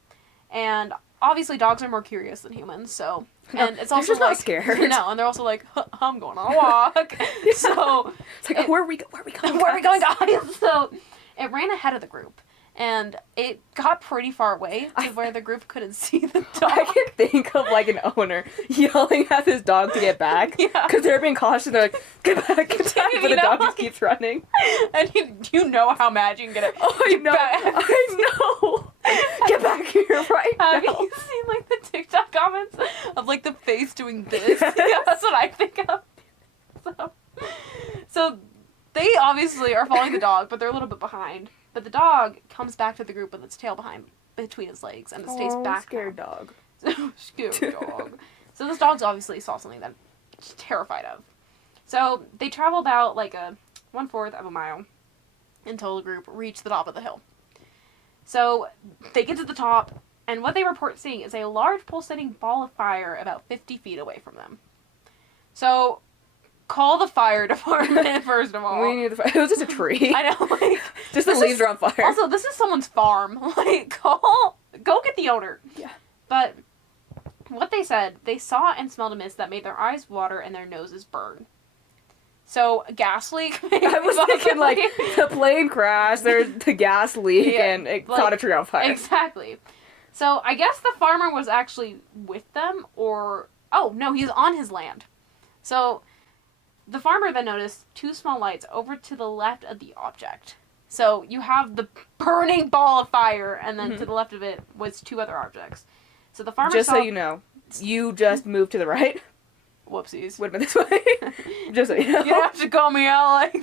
And obviously dogs are more curious than humans, so... And it's also just not scared. No, and they're also like, I'm going on a walk. So... It's like, where are we going, guys? So, it ran ahead of the group. And it got pretty far away to where the group couldn't see the dog. I can think of, like, an owner yelling at his dog to get back. Yeah. Because they're being cautious. They're like, get back. But the dog just keeps running. And you know how mad you can get it. Oh, I know. I know. Get back here right now. Have you seen, like, the TikTok comments of, like, the face doing this? Yes. Yeah, that's what I think of. So, they obviously are following the dog, but they're a little bit behind. But the dog comes back to the group with its tail between its legs, and it stays back. Scared dog. Scared dog. So this dog's obviously saw something that it's terrified of. So they travel about like a 1/4 of a mile, until the group reached the top of the hill. So they get to the top, and what they report seeing is a large pulsating ball of fire about 50 feet away from them. So call the fire department, first of all. We need the fire. It was just a tree. I know, like... Just the leaves are on fire. Also, this is someone's farm. Like, go get the owner. Yeah. But what they said, they saw and smelled a mist that made their eyes water and their noses burn. So, gas leak? I was thinking, like, the plane crashed, there's the gas leak, Yeah, and it like, caught a tree on fire. Exactly. So, I guess the farmer was actually with them, or... Oh, no, he's on his land. So, the farmer then noticed two small lights over to the left of the object. So, you have the burning ball of fire, and then to the left of it was two other objects. So, the farmer Just saw... so you know, you just moved to the right. Whoopsies. Would have been this way. Just so you know. You don't have to call me out like...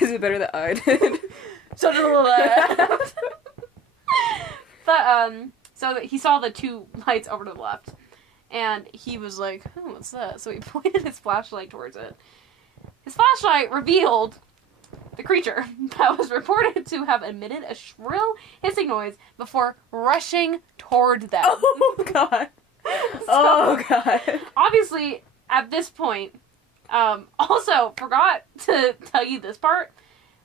Is it better that I did? So, to the left. But, so he saw the two lights over to the left. And he was like, oh, what's that? So he pointed his flashlight towards it. His flashlight revealed the creature that was reported to have emitted a shrill hissing noise before rushing toward them. Oh, God. Oh, God. Obviously, at this point, also, forgot to tell you this part.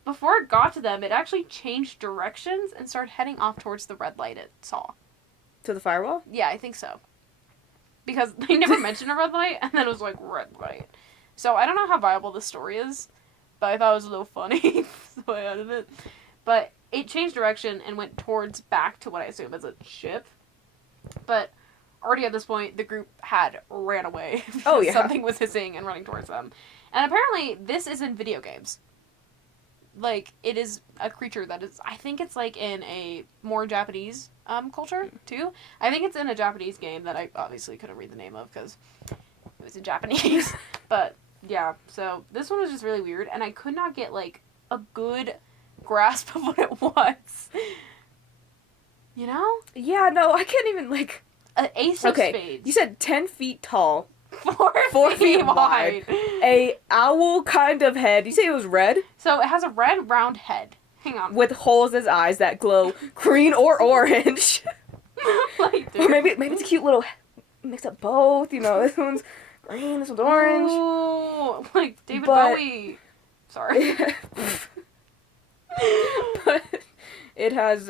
Before it got to them, it actually changed directions and started heading off towards the red light it saw. To the firewall? Yeah, I think so. Because they never mentioned a red light, and then it was like, red light. So I don't know how viable this story is, but I thought it was a little funny, so I added it. But it changed direction and went towards back to what I assume is a ship. But already at this point, the group had ran away. Oh, yeah. Something was hissing and running towards them. And apparently, this is in video games. Like, it is a creature that is, I think it's like in a more Japanese culture, too. I think it's in a Japanese game that I obviously couldn't read the name of because it was in Japanese. But, yeah, so this one was just really weird, and I could not get, like, a good grasp of what it was. You know? Yeah, no, I can't even, like... An ace of spades. You said 10 feet tall. 4 feet wide. A owl kind of head. You say it was red? So it has a red round head. Hang on. With holes as eyes that glow green or orange. Like, Or maybe it's a cute little mix up both. You know, this one's green, this one's orange. Ooh, like David Bowie. Sorry. But it has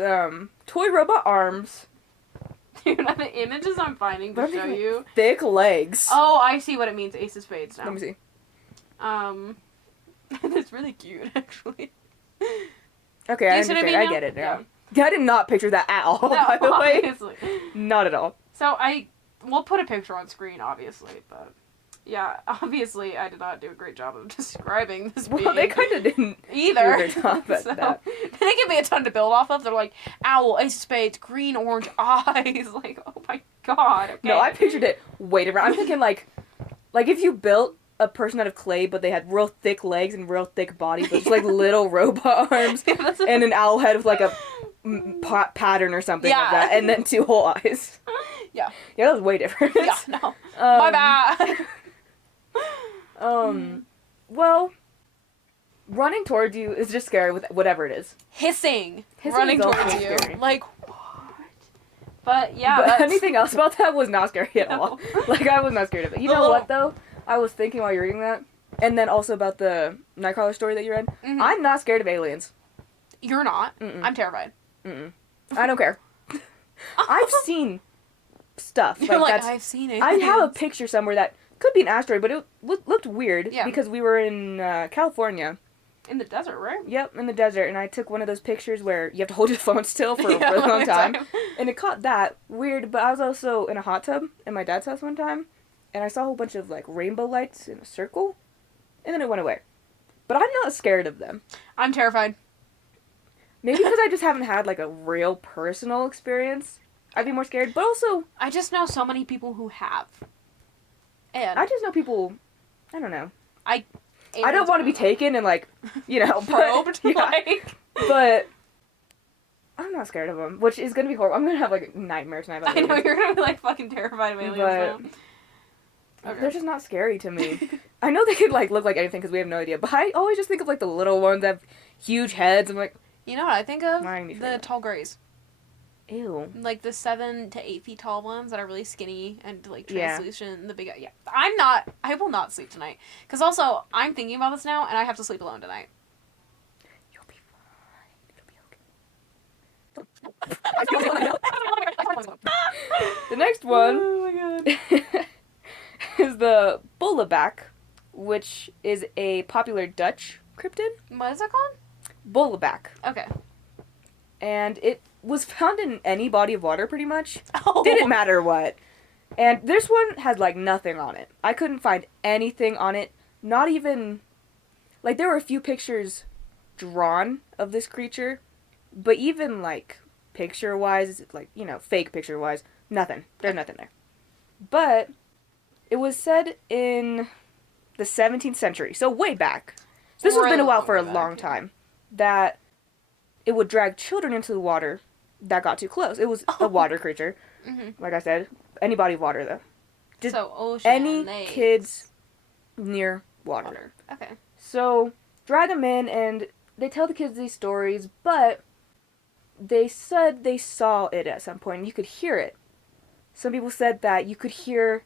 toy robot arms. Dude, the images I'm finding to show you. Thick legs. Oh, I see what it means. Ace of Spades now. Let me see. It's really cute, actually. Okay, I understand. I get it now. Yeah. I did not picture that at all, by the way. Obviously. Not at all. So we'll put a picture on screen, obviously, but yeah, obviously I did not do a great job of describing this being. Well, they kind of didn't either. do a good job at that. They give me a ton to build off of. They're like, owl, ace of spades, green, orange eyes. Like, oh my god. Okay. No, I pictured it way different. I'm thinking like if you built a person out of clay, but they had real thick legs and real thick body, but just like little robot arms, and an owl head with like a pattern or something like that, and then two whole eyes. Yeah. Yeah, that was way different. Yeah, no. My bad. Well, running towards you is just scary with whatever it is. Hissing Hissing running is also towards you. scary. Like, what? But yeah, But that's... anything else about that was not scary at all. No. Like, I was not scared of it. You know what, though? I was thinking while you were reading that, and then also about the Nightcrawler story that you read. Mm-hmm. I'm not scared of aliens. You're not? Mm-mm. I'm terrified. Mm-mm. I don't care. I've seen stuff. You're like that's, I've seen it. I have a picture somewhere that could be an asteroid, but it looked weird Yeah. because we were in California. In the desert, right? Yep, in the desert, and I took one of those pictures where you have to hold your phone still for a Yeah, really long time. time. And it caught that. Weird, but I was also in a hot tub in my dad's house one time, and I saw a whole bunch of, like, rainbow lights in a circle, and then it went away. But I'm not scared of them. I'm terrified. Maybe because I just haven't had, like, a real personal experience. I'd be more scared, but also... I just know so many people who have. And I just know people... I don't know. I aliens don't want to be taken and, like, you know... probed, but, yeah, like... but... I'm not scared of them, which is going to be horrible. I'm going to have, like, nightmares tonight about I know, aliens. you're going to be, like, fucking terrified of aliens now. Okay. They're just not scary to me. I know they could, like, look like anything because we have no idea, but I always just think of, like, the little ones that have huge heads. I'm like, You know what I think of? Miami The Florida. tall grays. Ew. Like the 7 to 8 feet tall ones that are really skinny and like Yeah. translucent and the big. Yeah. I will not sleep tonight. Because also, I'm thinking about this now and I have to sleep alone tonight. You'll be fine. The next one Oh my god. is the bullaback, which is a popular Dutch cryptid. What is it called? Bullaback. Okay. And it was found in any body of water, pretty much. Oh. Didn't matter what. And this one had, like, nothing on it. I couldn't find anything on it. Not even... Like, there were a few pictures drawn of this creature. But even, like, picture-wise, like, you know, fake picture-wise, nothing. There's nothing there. But it was said in the 17th century, so way back. So this has been a while for a long time. That it would drag children into the water that got too close. It was a water creature. Mm-hmm. Like I said, any body of water, though. Just so ocean, any lakes. kids near water. Okay. So, drag them in, and they tell the kids these stories, but they said they saw it at some point, and you could hear it. Some people said that you could hear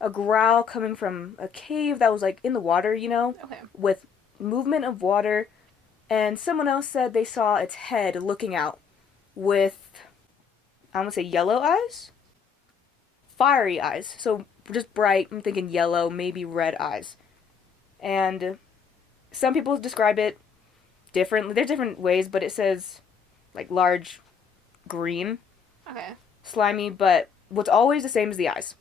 a growl coming from a cave that was, like, in the water, you know? Okay. With movement of water. And someone else said they saw its head looking out with, I want to say yellow eyes? Fiery eyes. So just bright, I'm thinking yellow, maybe red eyes. And some people describe it differently. There's different ways, but it says, like, large, green, Okay. slimy, but what's always the same is the eyes.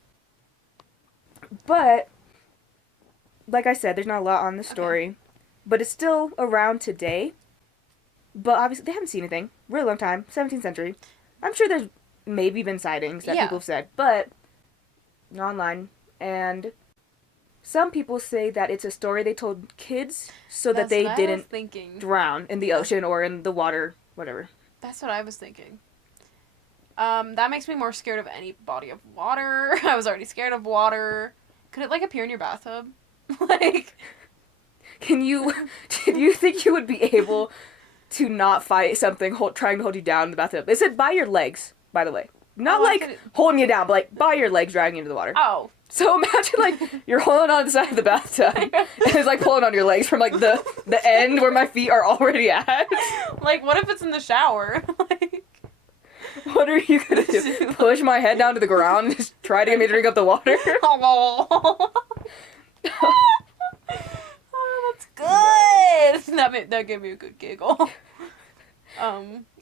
But, like I said, there's not a lot on the story. Okay. But it's still around today. But obviously, they haven't seen anything. Really long time. 17th century. I'm sure there's maybe been sightings that people have said. But, not online. And some people say that it's a story they told kids so that they didn't drown in the ocean or in the water, whatever. That's what I was thinking. That makes me more scared of any body of water. I was already scared of water. Could it, like, appear in your bathtub? Like... Do you think you would be able to not fight something trying to hold you down in the bathtub? It said by your legs, by the way. Not holding you down, but like by your legs dragging you into the water. Oh. So imagine like you're holding on the side of the bathtub and it's like pulling on your legs from like the end where my feet are already at. Like what if it's in the shower? Like what are you gonna do? Push my head down to the ground and just try to get me to drink up the water? Oh. That's good. That gave me a good giggle.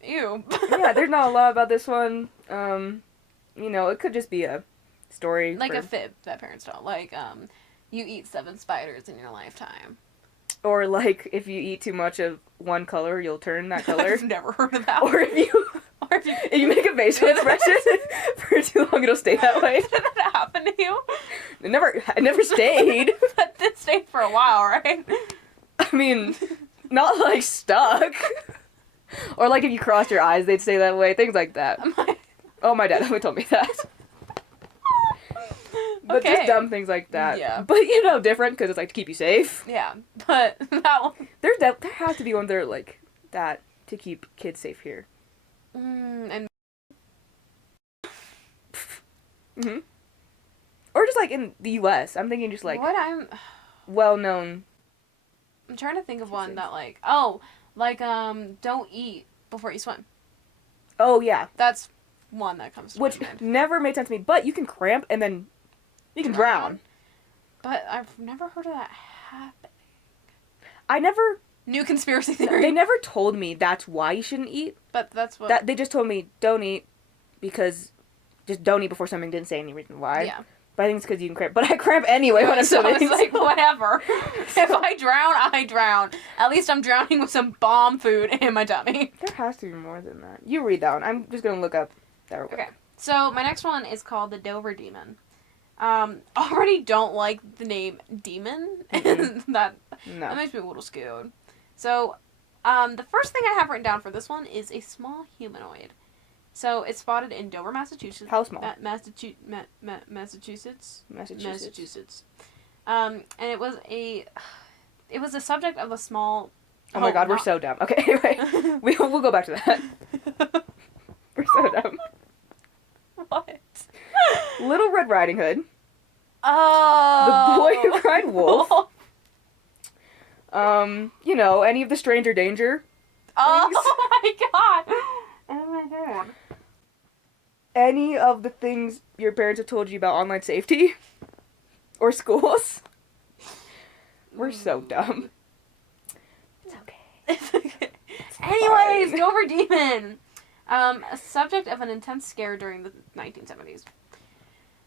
Ew. Yeah, there's not a lot about this one. You know, it could just be a story. Like a fib that parents tell. Like, you eat 7 spiders in your lifetime. Or like, if you eat too much of one color, you'll turn that color. I've never heard of that. Or if you make a facial expression for too long, it'll stay that way. Did that happen to you? It never stayed. But it stayed for a while, right? I mean, not like stuck. Or like if you crossed your eyes, they'd stay that way. Things like that. Oh, my dad told me that. But just dumb things like that. Yeah. But, you know, different because it's like to keep you safe. Yeah. But that one... There has to be one there like that to keep kids safe here. And... Mm-hmm. Or just like in the U.S. I'm thinking just like... well-known... I'm trying to think of one that don't eat before you swim. Oh, yeah. That's one that comes to Which mind. never made sense to me, but you can cramp and then you can drown. But I've never heard of that happening. New conspiracy theory. They never told me that's why you shouldn't eat. But that's what... They just told me don't eat because... Just don't eat before swimming. Didn't say any reason why. Yeah. But I think it's because you can cramp. But I cramp anyway when I'm swimming. It's like, whatever. If I drown, I drown. At least I'm drowning with some bomb food in my tummy. There has to be more than that. You read that one. I'm just going to look up that real quick. Okay. So, my next one is called the Dover Demon. Already don't like the name Demon. That makes me a little scared. So, the first thing I have written down for this one is a small humanoid. So it's spotted in Dover, Massachusetts. How small? Massachusetts. Massachusetts. And it was the subject of a small. Oh my god, we're so dumb. Okay, anyway, we'll go back to that. We're so dumb. What? Little Red Riding Hood. Oh. The Boy Who Cried Wolf. You know, any of the Stranger Danger. Oh my god. Oh my god. Any of the things your parents have told you about online safety or schools. We're so dumb. It's okay. It's okay. Anyways, Dover Demon. A subject of an intense scare during the 1970s.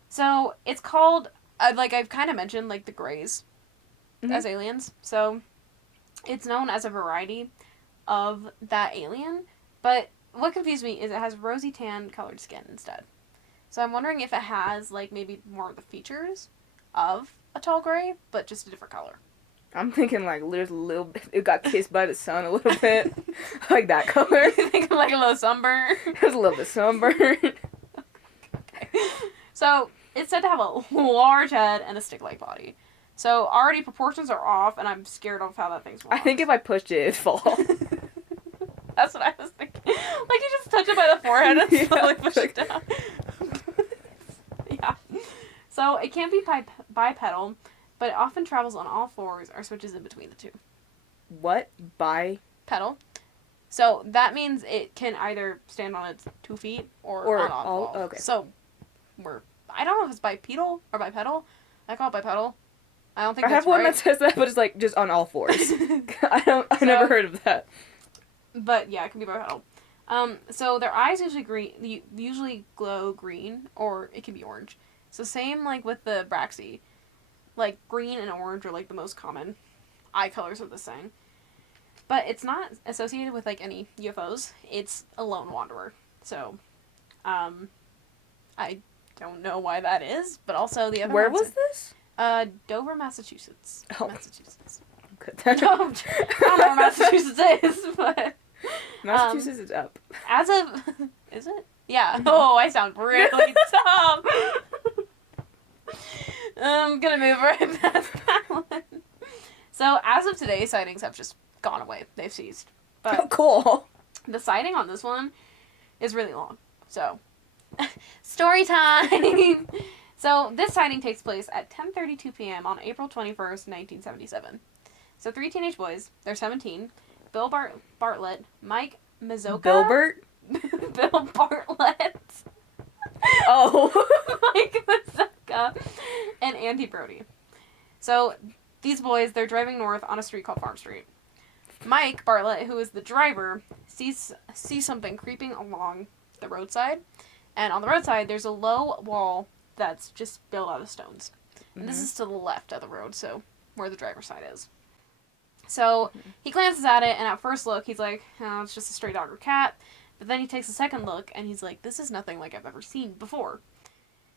So it's called, like I've kind of mentioned, like the Greys as aliens. So it's known as a variety of that alien. But what confused me is it has rosy tan colored skin instead. So I'm wondering if it has like maybe more of the features of a tall gray, but just a different color. I'm thinking like there's a little bit, it got kissed by the sun a little bit. Like that color. You think like a little sunburn? There's a little bit of sunburn. Okay. So it's said to have a large head and a stick-like body. So already proportions are off, and I'm scared of how that thing's walks. I think if I pushed it, it'd fall. That's what I was thinking. Like you just touch it by the forehead and slowly push it down. Yeah. So it can be bipedal, but it often travels on all fours or switches in between the two. What? Pedal. So that means it can either stand on its 2 feet or on all. Okay. So I don't know if it's bipedal or bipedal. I call it bipedal. I don't think I that's have one right. that says that, but it's like just on all fours. I never heard of that. But yeah, it can be bipedal. So their eyes usually glow green, or it can be orange. So same like with the Braxy. Like green and orange are like the most common eye colors of this thing. But it's not associated with like any UFOs. It's a lone wanderer. So I don't know why that is, but also the other Where was this? Dover, Massachusetts. Oh. Massachusetts. Good. I don't know where Massachusetts is, but Massachusetts is up. as of is it? Yeah. Oh, I sound really dumb. I'm gonna move right past that one. So as of today, sightings have just gone away. They've ceased. But Cool. the sighting on this one is really long. So story time. So this sighting takes place at 10:32 p.m. on April 21st, 1977. So 3 teenage boys, they're 17, Bill Bartlett, Mike Mazoka. Bilbert? Bill Bartlett. Oh. Mike Mazoka. And Andy Brody. So these boys, they're driving north on a street called Farm Street. Mike Bartlett, who is the driver, sees something creeping along the roadside. And on the roadside, there's a low wall that's just built out of stones. And this is to the left of the road, so where the driver's side is. So he glances at it, and at first look, he's like, oh, it's just a stray dog or cat. But then he takes a second look, and he's like, this is nothing like I've ever seen before.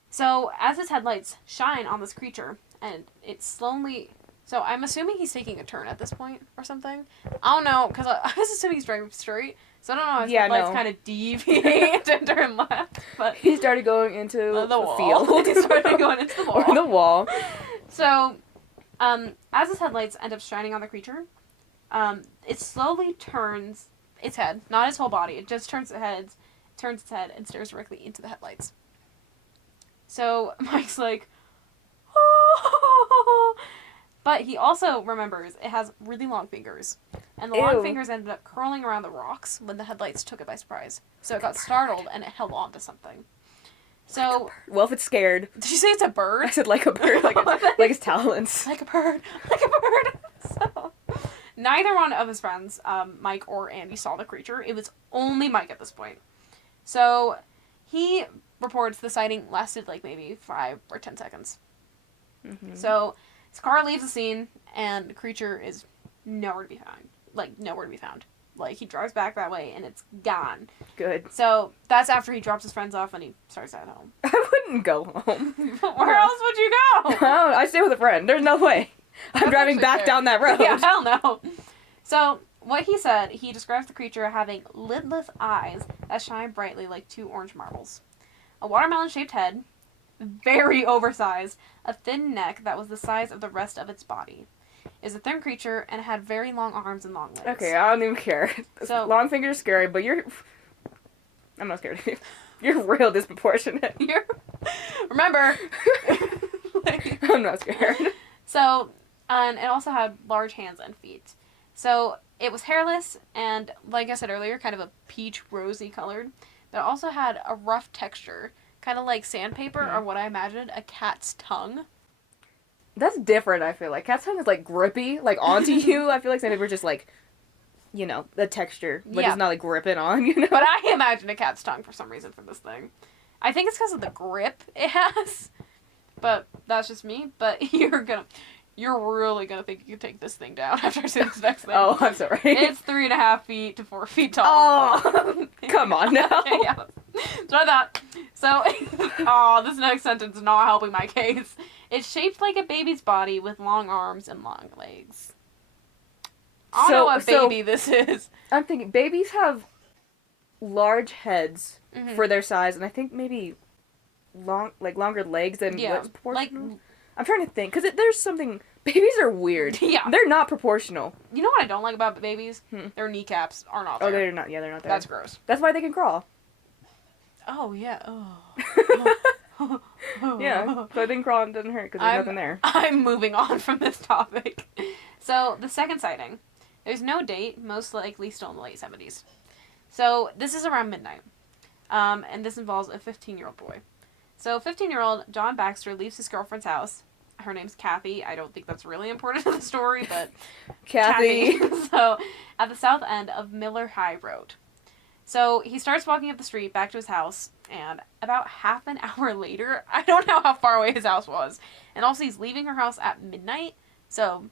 So as his headlights shine on this creature, and it's slowly... So I'm assuming he's taking a turn at this point or something. I don't know, because I was assuming he's driving straight. So I don't know if his headlights kind of deviate and turn left. But he started going into the wall. field. He started going into the wall. Or the wall. So, as his headlights end up shining on the creature, it slowly turns its head, not its whole body. It just turns its head and stares directly into the headlights. So Mike's like, oh! But he also remembers it has really long fingers. And the long fingers ended up curling around the rocks when the headlights took it by surprise. So it got startled and it held on to something. So... Well, if it's scared. Did you say it's a bird? I said like a bird, like its talons. Like a bird. Like a bird. So, neither one of his friends, Mike or Andy, saw the creature. It was only Mike at this point. So, he reports the sighting lasted like maybe 5 or 10 seconds. Mm-hmm. So... his car leaves the scene, and the creature is nowhere to be found. Like, nowhere to be found. Like, he drives back that way, and it's gone. Good. So, that's after he drops his friends off, and he starts at home. I wouldn't go home. Where else would you go? I stay with a friend. There's no way. I'm driving back down that road. Yeah, hell no. So, what he said, he describes the creature having lidless eyes that shine brightly like two orange marbles, a watermelon-shaped head, very oversized, a thin neck that was the size of the rest of its body. It was a thin creature and it had very long arms and long legs. Okay, I don't even care. So, long fingers are scary, but I'm not scared of you. You're real disproportionate. Remember. I'm not scared. So, and it also had large hands and feet. So, it was hairless and, like I said earlier, kind of a peach rosy colored. But it also had a rough texture, kind of like sandpaper or what I imagined a cat's tongue. That's different, I feel like. Cat's tongue is, like, grippy, like, onto you. I feel like sandpaper just, like, you know, the texture, but it's not, like, gripping on, you know? But I imagined a cat's tongue for some reason for this thing. I think it's because of the grip it has. But that's just me. But you're really gonna think you can take this thing down after I say this next thing. Oh, I'm sorry. It's 3.5 feet to 4 feet tall. Oh, come on now. Yeah. So I thought. So, this next sentence is not helping my case. It's shaped like a baby's body with long arms and long legs. I don't know what baby this is. I'm thinking babies have large heads for their size, and I think maybe longer legs than what's proportional. Like, I'm trying to think, because there's something. Babies are weird. Yeah. They're not proportional. You know what I don't like about babies? Their kneecaps are not there. Oh, they're not. Yeah, they're not there. That's gross. That's why they can crawl. Oh, yeah. Oh. Yeah, so they can crawl and it doesn't hurt because there's nothing there. I'm moving on from this topic. So, the second sighting. There's no date, most likely still in the late 70s. So, this is around midnight. And this involves a 15-year-old boy. So, 15-year-old John Baxter leaves his girlfriend's house. Her name's Kathy. I don't think that's really important to the story, but... Kathy. So, at the south end of Miller High Road. So, he starts walking up the street back to his house, and about half an hour later, I don't know how far away his house was, and also he's leaving her house at midnight, so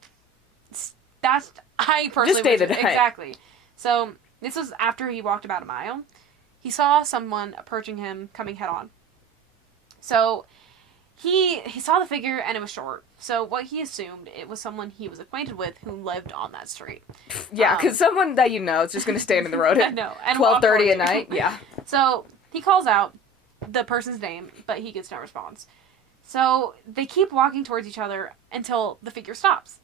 that's... I personally... Just stay the night. Exactly. So, this was after he walked about a mile. He saw someone approaching him, coming head on. So, he saw the figure, and it was short. So, what he assumed, it was someone he was acquainted with who lived on that street. Yeah, because someone that you know is just going to stand in the road at 12:30 at night. Yeah. So, he calls out the person's name, but he gets no response. So, they keep walking towards each other until the figure stops.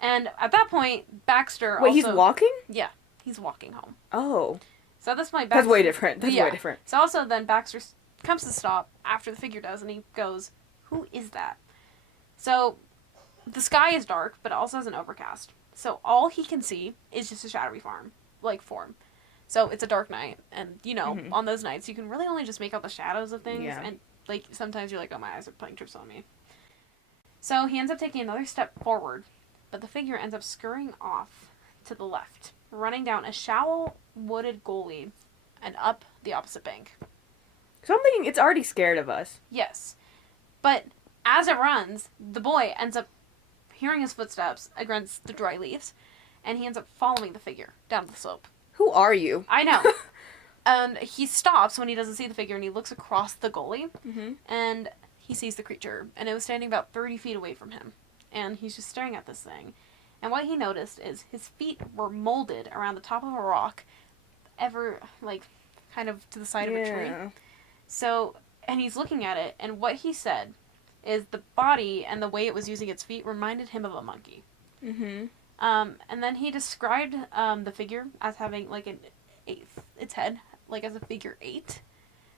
And at that point, Baxter Wait, he's walking? Yeah, he's walking home. Oh. So, at this point, Baxter... That's way different. Way different. So, also, then Baxter comes to the stop after the figure does, and he goes, "Who is that?" So, the sky is dark, but it also has an overcast. So, all he can see is just a shadowy form. So, it's a dark night, and, you know, on those nights, you can really only just make out the shadows of things, and, like, sometimes you're like, oh, my eyes are playing tricks on me. So, he ends up taking another step forward, but the figure ends up scurrying off to the left, running down a shallow, wooded gully, and up the opposite bank. So I'm thinking it's already scared of us. Yes. But as it runs, the boy ends up hearing his footsteps against the dry leaves, and he ends up following the figure down the slope. Who are you? I know. And he stops when he doesn't see the figure, and he looks across the gully, and he sees the creature, and it was standing about 30 feet away from him. And he's just staring at this thing. And what he noticed is his feet were molded around the top of a rock, kind of to the side of a tree. So, and he's looking at it, and what he said is the body and the way it was using its feet reminded him of a monkey. And then he described the figure as having, like, its head, like, as a figure 8.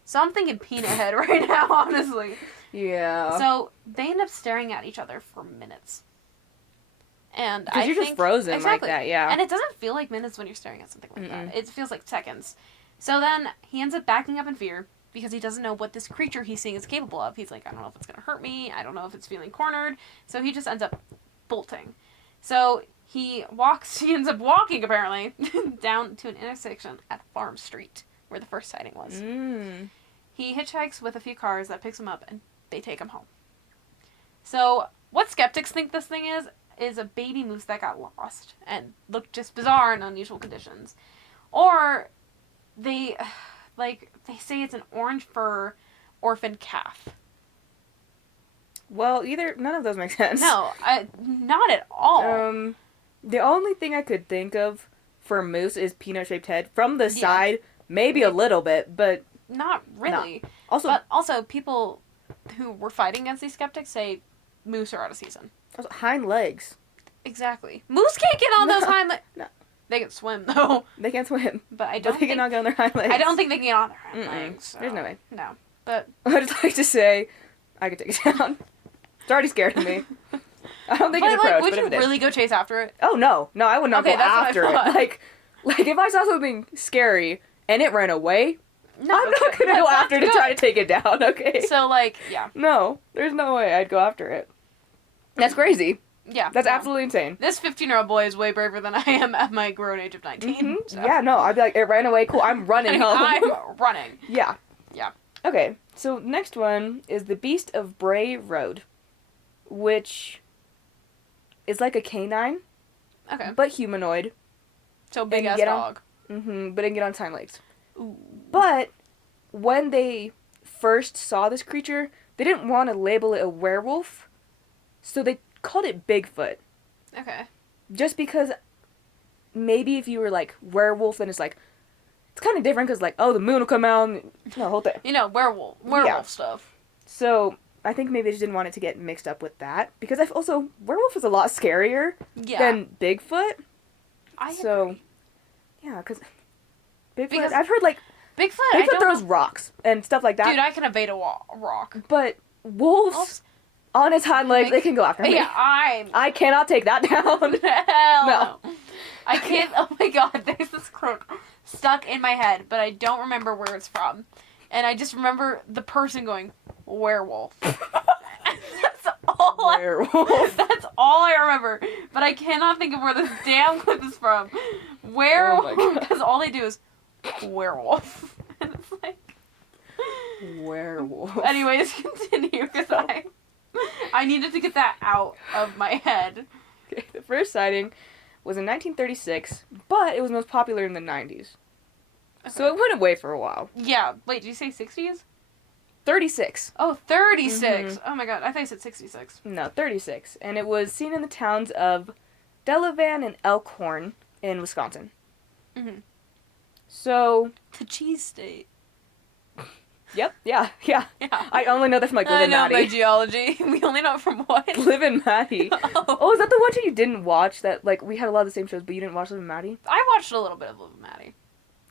So I'm thinking peanut head right now, honestly. Yeah. So they end up staring at each other for minutes. And because you're just frozen like that, yeah. And it doesn't feel like minutes when you're staring at something like that. It feels like seconds. So then he ends up backing up in fear, because he doesn't know what this creature he's seeing is capable of. He's like, I don't know if it's going to hurt me. I don't know if it's feeling cornered. So he just ends up bolting. So he ends up walking, apparently, down to an intersection at Farm Street, where the first sighting was. He hitchhikes with a few cars that picks him up, and they take him home. So what skeptics think this thing is a baby moose that got lost and looked just bizarre in unusual conditions. Or they say it's an orange fur orphan calf. Well, none of those make sense. No, not at all. The only thing I could think of for moose is peanut-shaped head. From the side, maybe a little bit, but... Not really. No. But also, people who were fighting against these skeptics say moose are out of season. Also, hind legs. Exactly. Moose can't get on those hind legs. No. They can swim, though. They can't swim. But I don't But they cannot get on their hind legs. I don't think they can get on their hind legs. So. There's no way. No. But... I'd just like to say, I could take it down. It's already scared of me. I don't think it's approach, would but you if it really go chase after it? Oh, no. No, I would not go that's what I after it. thought. Like, if I saw something scary and it ran away, No, I'm not going to go after to try to take it down, okay? So, like, yeah. No, there's no way I'd go after it. That's crazy. Yeah. That's absolutely insane. This 15-year-old boy is way braver than I am at my grown age of 19. Mm-hmm. So. Yeah, no, I'd be like, it ran away, cool, I'm running home. I'm running. Yeah. Yeah. Okay, so next one is the Beast of Bray Road, which is like a canine, Okay. but humanoid. So big And ass get dog. But it can get on hind legs. Ooh. But when they first saw this creature, they didn't want to label it a werewolf, so they called it Bigfoot. Okay. Just because maybe if you were like werewolf, then it's like, it's kind of different because like, oh, the moon will come out and the whole thing. You know, werewolf stuff. So I think maybe they just didn't want it to get mixed up with that, because I've also, werewolf is a lot scarier than Bigfoot. I so, agree. yeah, because Bigfoot, I've heard like, Bigfoot throws rocks and stuff like that. Dude, I can evade a rock. But wolves, on its hind legs, they can go after me. Yeah, I cannot take that down. Hell No. I can't. Oh my god, there's this quote stuck in my head, but I don't remember where it's from. And I just remember the person going, werewolf. That's all Werewolf. that's all I remember. But I cannot think of where this damn clip is from. Werewolf. Because all they do is werewolf. And it's like... Werewolf. Anyways, continue, because I needed to get that out of my head. Okay, the first sighting was in 1936, but it was most popular in the 90s. Okay. So it went away for a while. Yeah. Wait, did you say 60s? 36. Oh, 36. Mm-hmm. Oh my god, I thought you said 66. No, 36. And it was seen in the towns of Delavan and Elkhorn in Wisconsin. Mm-hmm. So... The cheese state. Yep, yeah. Yeah. I only know that from, like, Liv and I know Maddie. my geology. We only know it from what? Liv and Maddie. Oh, is that the one show you didn't watch that, like, we had a lot of the same shows, but you didn't watch Liv and Maddie? I watched a little bit of Liv and Maddie.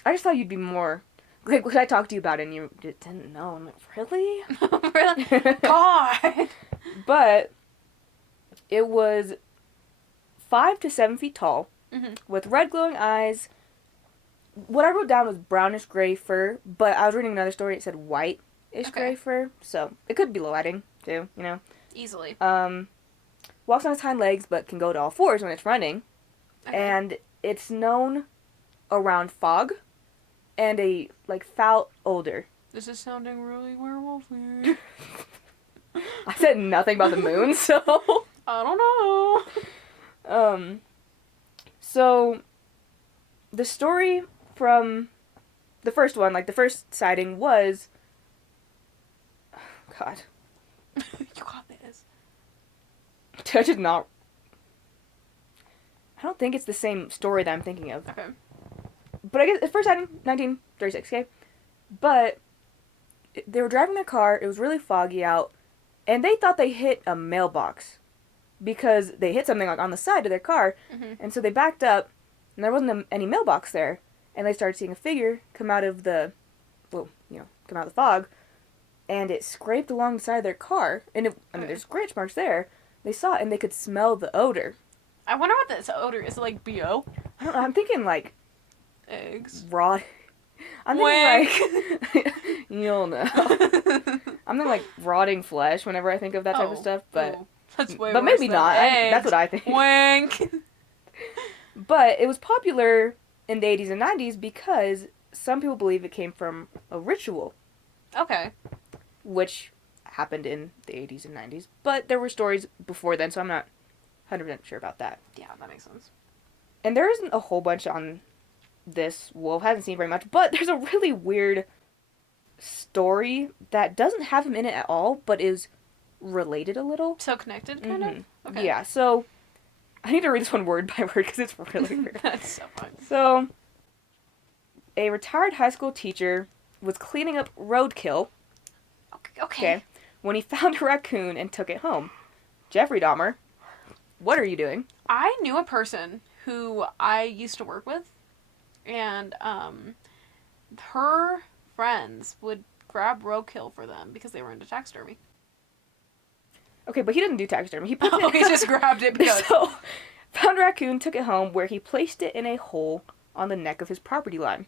I just thought you'd be more... Like, because I talked to you about it and you didn't know. I'm like, really? Really? God! But it was 5 to 7 feet tall, with red glowing eyes. What I wrote down was brownish gray fur, but I was reading another story, it said white-ish gray fur, so it could be lighting, too, you know? Easily. Walks on its hind legs, but can go to all fours when it's running. Okay. And it's known around fog and a, like, foul odor. This is sounding really werewolfy. I said nothing about the moon, so... I don't know. So, the story from the first one, like, the first sighting was... God. You got this. I did not... I don't think it's the same story that I'm thinking of. Okay. But I guess the first sighting, 1936, okay? But they were driving their car, it was really foggy out, and they thought they hit a mailbox. Because they hit something, like, on the side of their car, and so they backed up, and there wasn't any mailbox there, and they started seeing a figure come out of the, come out of the fog, and it scraped along the side of their car, and there's scratch marks there. They saw it, and they could smell the odor. I wonder what this odor is. Like BO? I don't know, I'm thinking, like... Eggs. Rot. I'm thinking, like... You'll know. I'm thinking, like, rotting flesh whenever I think of that type of stuff, but... Ooh. That's way but worse maybe than not. eggs. That's what I think. Wink. But it was popular in the 80s and 90s because some people believe it came from a ritual. Okay. Which happened in the 80s and 90s. But there were stories before then, so I'm not 100% sure about that. Yeah, that makes sense. And there isn't a whole bunch on this wolf. Hasn't seen very much. But there's a really weird story that doesn't have him in it at all, but is... related a little. So connected, kind of? Okay. Yeah, so I need to read this one word by word because it's really weird. That's so fun. So, a retired high school teacher was cleaning up roadkill. Okay. When he found a raccoon and took it home. Jeffrey Dahmer, what are you doing? I knew a person who I used to work with, and her friends would grab roadkill for them because they were into taxidermy. Okay, but he didn't do taxidermy. He put He just grabbed it because... So, found a raccoon, took it home, where he placed it in a hole on the neck of his property line.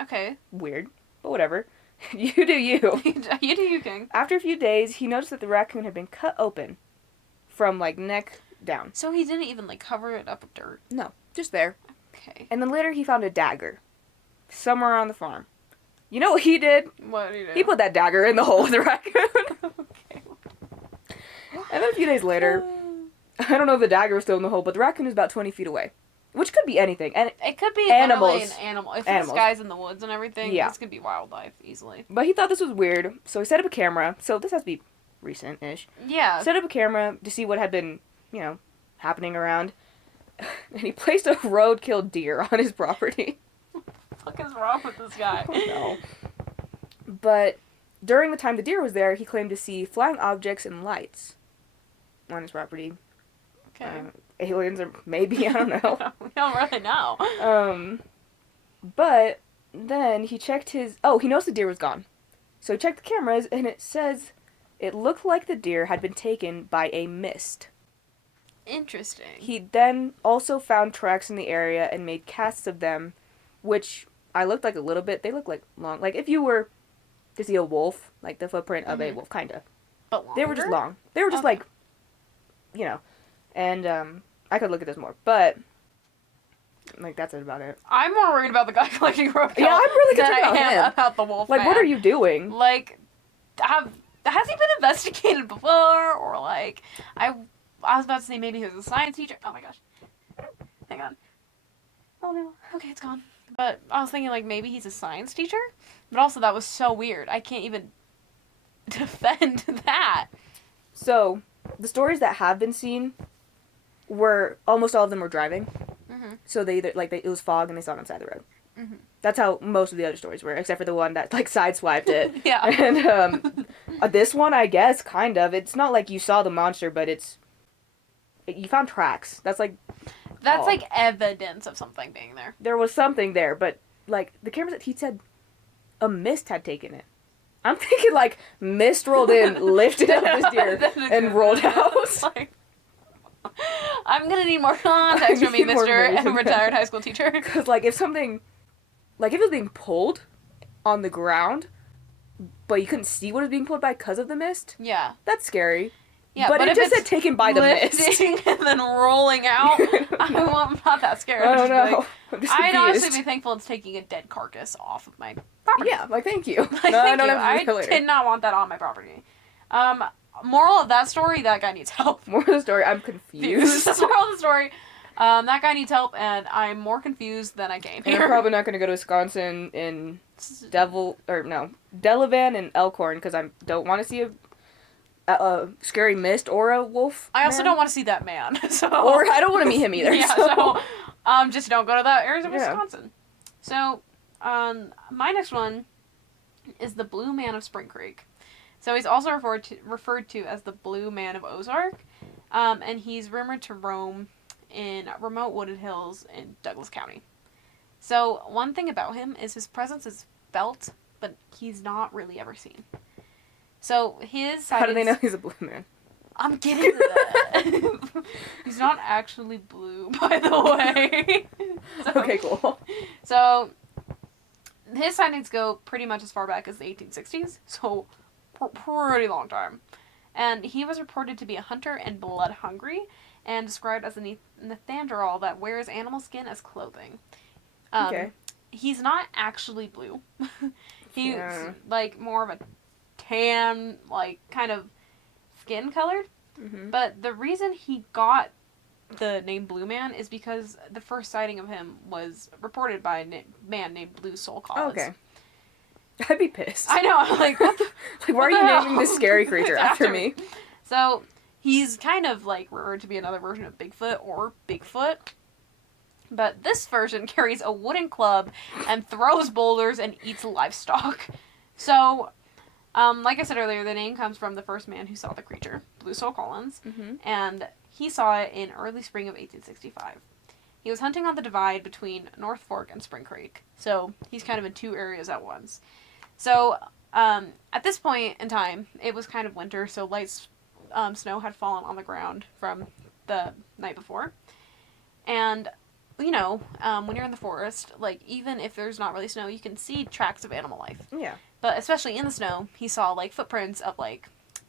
Okay. Weird, but whatever. You do you. You do you, King. After a few days, he noticed that the raccoon had been cut open from, like, neck down. So he didn't even, like, cover it up with dirt? No, just there. Okay. And then later he found a dagger somewhere on the farm. You know what he did? What did he do? He put that dagger in the hole with the raccoon. Okay. And then a few days later, I don't know if the dagger was still in the hole, but the raccoon was about 20 feet away. Which could be anything. And it could be animals. literally an animal. If Animals. this guy's in the woods and everything, Yeah. this could be wildlife easily. But he thought this was weird, so he set up a camera. So this has to be recent-ish. Yeah. Set up a camera to see what had been, happening around. And he placed a roadkill deer on his property. What the fuck is wrong with this guy? No. But during the time the deer was there, he claimed to see flying objects and lights on his property. Okay. Aliens or maybe, I don't know. We don't really know. But then he checked he noticed the deer was gone. So he checked the cameras and it says it looked like the deer had been taken by a mist. Interesting. He then also found tracks in the area and made casts of them, which I looked like a little bit. They look like long. Like if you were to see a wolf, like the footprint of a wolf, kind of. But longer? They were just long. They were just Okay. and I could look at this more, but like that's about it. I'm more worried about the guy collecting roadkill. Yeah, I'm really than concerned I about am him. about the wolf. Like, man. what are you doing? Like, has he been investigated before, or like, I was about to say maybe he was a science teacher. Oh my gosh, hang on. Oh no. Okay, it's gone. But I was thinking like maybe he's a science teacher, but also that was so weird. I can't even defend that. So, the stories that have been seen were almost all of them were driving. Mm-hmm. So they either it was fog and they saw it on the side of the road. Mm-hmm. That's how most of the other stories were, except for the one that like sideswiped it. Yeah. And this one, I guess, kind of. It's not like you saw the monster, but you found tracks. That's like evidence of something being there. there was something there, but like the cameras that he said a mist had taken it. I'm thinking like mist rolled in, lifted up this deer, and rolled out. Like, I'm gonna need more context from you, need more Mr. information. retired high school teacher. Because like if something, like if it was being pulled on the ground, but you couldn't see what it was being pulled by because of the mist, Yeah. that's scary. Yeah, but it if just it's said taken by the mist. lifting and then rolling out, I'm not that scared. I don't I'd know. just I'm be just like, I'd honestly confused. be thankful it's taking a dead carcass off of my property. Yeah, like thank you. Like, No, I thank don't you. have to do it I later. did not want that on my property. Moral of that story, that guy needs help. More of the story, I'm confused. That's the moral of the story. That guy needs help, and I'm more confused than I came And here. I'm probably not going to go to Wisconsin in Delavan and Elkhorn because I don't want to see a scary mist or a wolf. I also man. don't want to see that man. So Or I don't want to meet him either. Yeah, so. just don't go to that area of Yeah. Wisconsin. So, my next one is the Blue Man of Spring Creek. So he's also referred to as the Blue Man of Ozark, and he's rumored to roam in remote wooded hills in Douglas County. So one thing about him is his presence is felt, but he's not really ever seen. So his How do they sightings- know he's a blue man? I'm getting to that. He's not actually blue, by the way. Okay, cool. So, his sightings go pretty much as far back as the 1860s, so pretty long time. And he was reported to be a hunter and blood hungry, and described as a Neanderthal that wears animal skin as colothing. Okay. He's not actually blue. He's Yeah. like more of a tan, like kind of skin colored. Mm-hmm. But the reason he got the name Blue Man is because the first sighting of him was reported by a man named Blue Soul Collins. Okay. I'd be pissed. I know, I'm like, what the, Like, why what are the you hell? naming this scary creature It's after me? So, He's kind of like rumored to be another version of Bigfoot or Bigfoot. But this version carries a wooden club and throws boulders and eats livestock. So, like I said earlier, the name comes from the first man who saw the creature, Blue Soul Collins, and he saw it in early spring of 1865. He was hunting on the divide between North Fork and Spring Creek, so he's kind of in two areas at once. So, at this point in time, it was kind of winter, so light snow had fallen on the ground from the night before. And, you know, when you're in the forest, like, even if there's not really snow, you can see tracks of animal life. Yeah. But especially in the snow, he saw, like, footprints of, like,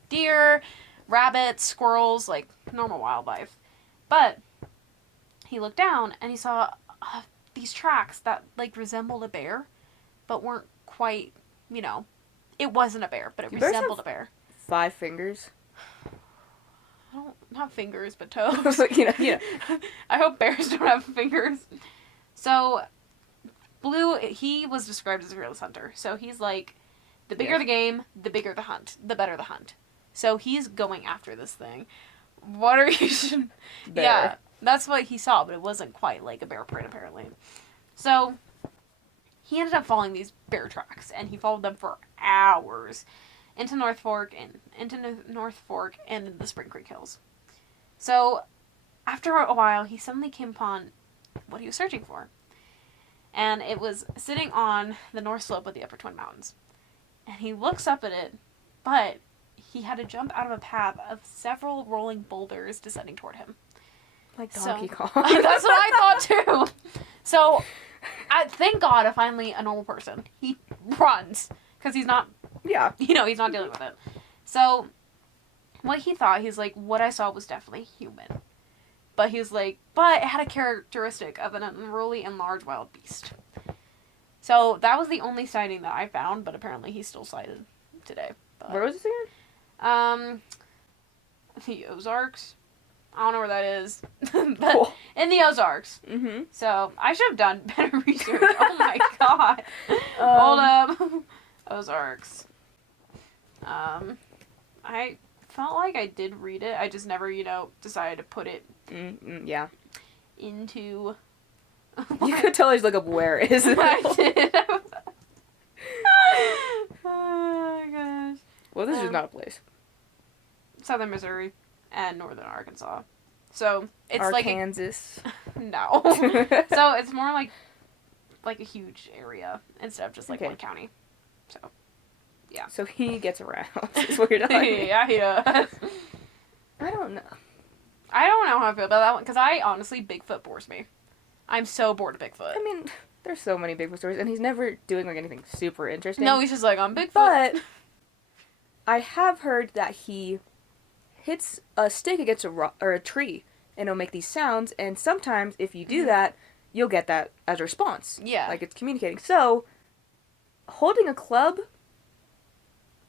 deer, rabbits, squirrels, like, normal wildlife. But he looked down and he saw these tracks that, like, resembled a bear, but weren't quite, you know, it wasn't a bear, but it resembled a bear. 5 fingers. I don't, not fingers, but toes. Yeah. I hope bears don't have fingers. So, Blue, he was described as a fearless hunter. So he's like, the bigger the game, the bigger the hunt, the better the hunt. So he's going after this thing. What are you... Bear. Yeah, that's what he saw, but it wasn't quite like a bear print, apparently. So, he ended up following these bear tracks, and he followed them for hours into North Fork and the Spring Creek Hills. So, after a while, he suddenly came upon what he was searching for. And it was sitting on the north slope of the Upper Twin Mountains. And he looks up at it, but he had to jump out of a path of several rolling boulders descending toward him. Like Donkey Kong. That's what I thought too. So, thank God, finally a normal person. He runs because he's not. Yeah. He's not dealing with it. So, what he thought, he's like, what I saw was definitely human. But he was like, but it had a characteristic of an unruly and large wild beast. So, that was the only sighting that I found, but apparently he's still sighted today. But, where was this again? The Ozarks. I don't know where that is. But Cool. in the Ozarks. Mm-hmm. So, I should have done better research. Oh my god. Hold up. Ozarks. I felt like I did read it. I just never, decided to put it Yeah. into... You could totally just look up where it is. I did. Oh my gosh. Well, this is not a place. Southern Missouri and northern Arkansas. So, it's Arkansas. No. So, it's more like a huge area instead of just one county. So, yeah. So he gets around. Is what you're telling me. Yeah, he does. I don't know. I don't know how I feel about that one, because honestly, Bigfoot bores me. I'm so bored of Bigfoot. I mean, there's so many Bigfoot stories, and he's never doing, anything super interesting. No, he's just like, I'm Bigfoot. But I have heard that he hits a stick against a rock, or a tree, and it'll make these sounds, and sometimes, if you do that, you'll get that as a response. Yeah. Like, it's communicating. So, holding a club,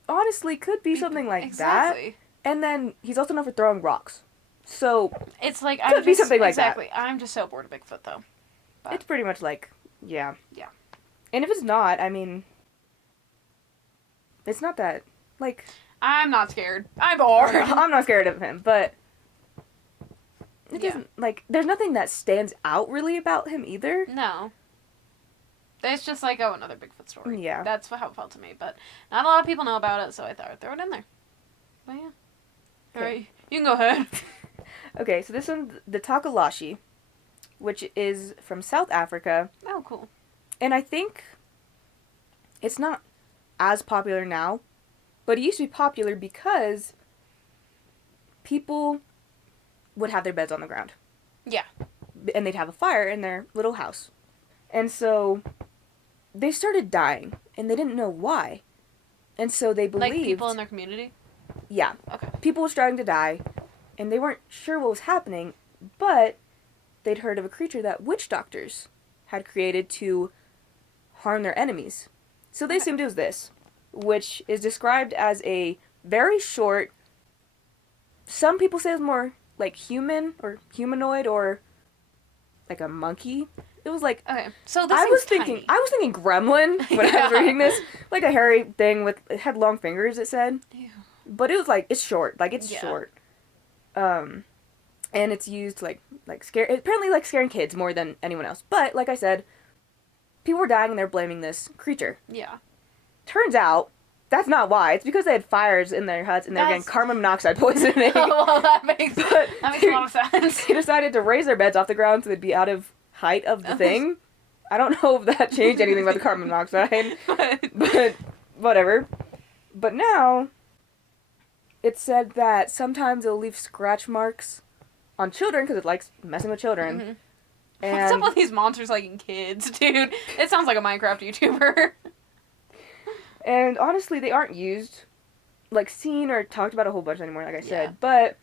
honestly, could be something like exactly. that. And then, he's also known for throwing rocks. So, it's like, could be something like exactly. I'm just so bored of Bigfoot, though. But. It's pretty much like, yeah. Yeah. And if it's not, I mean, it's not that, like... I'm not scared. I'm bored. I'm not scared of him, but it doesn't, there's nothing that stands out really about him either. No. It's just like, another Bigfoot story. Yeah. That's how it felt to me, but not a lot of people know about it, so I thought I'd throw it in there. But yeah. Okay. Alright, you can go ahead. Okay, so this one's the Takalashi, which is from South Africa. Oh, cool. And I think it's not as popular now, but it used to be popular because people would have their beds on the ground. Yeah. And they'd have a fire in their little house. And so they started dying, and they didn't know why. And so they believed... Like people in their community? Yeah. Okay. People were starting to die, and they weren't sure what was happening, but they'd heard of a creature that witch doctors had created to harm their enemies. So they assumed it was this, which is described as a very short... Some people say it's more like human or humanoid or like a monkey. It was like... Okay, so this I was tiny. thinking gremlin when I was reading this. Like a hairy thing it had long fingers, it said. Ew. But it was like, it's short. Like, it's short. And it's used to, like scare, apparently like scaring kids more than anyone else. But like I said, people were dying and they're blaming this creature. Yeah. Turns out that's not why. It's because they had fires in their huts and they're getting carbon monoxide poisoning. Well, that makes a lot of sense. They decided to raise their beds off the ground so they'd be out of height of the thing. I don't know if that changed anything about the carbon monoxide, but whatever. But now, it's said that sometimes it'll leave scratch marks on children because it likes messing with children. Mm-hmm. And what's up with these monsters liking kids, dude? It sounds like a Minecraft YouTuber. And honestly, they aren't used, like, seen or talked about a whole bunch anymore, like I said. Yeah. But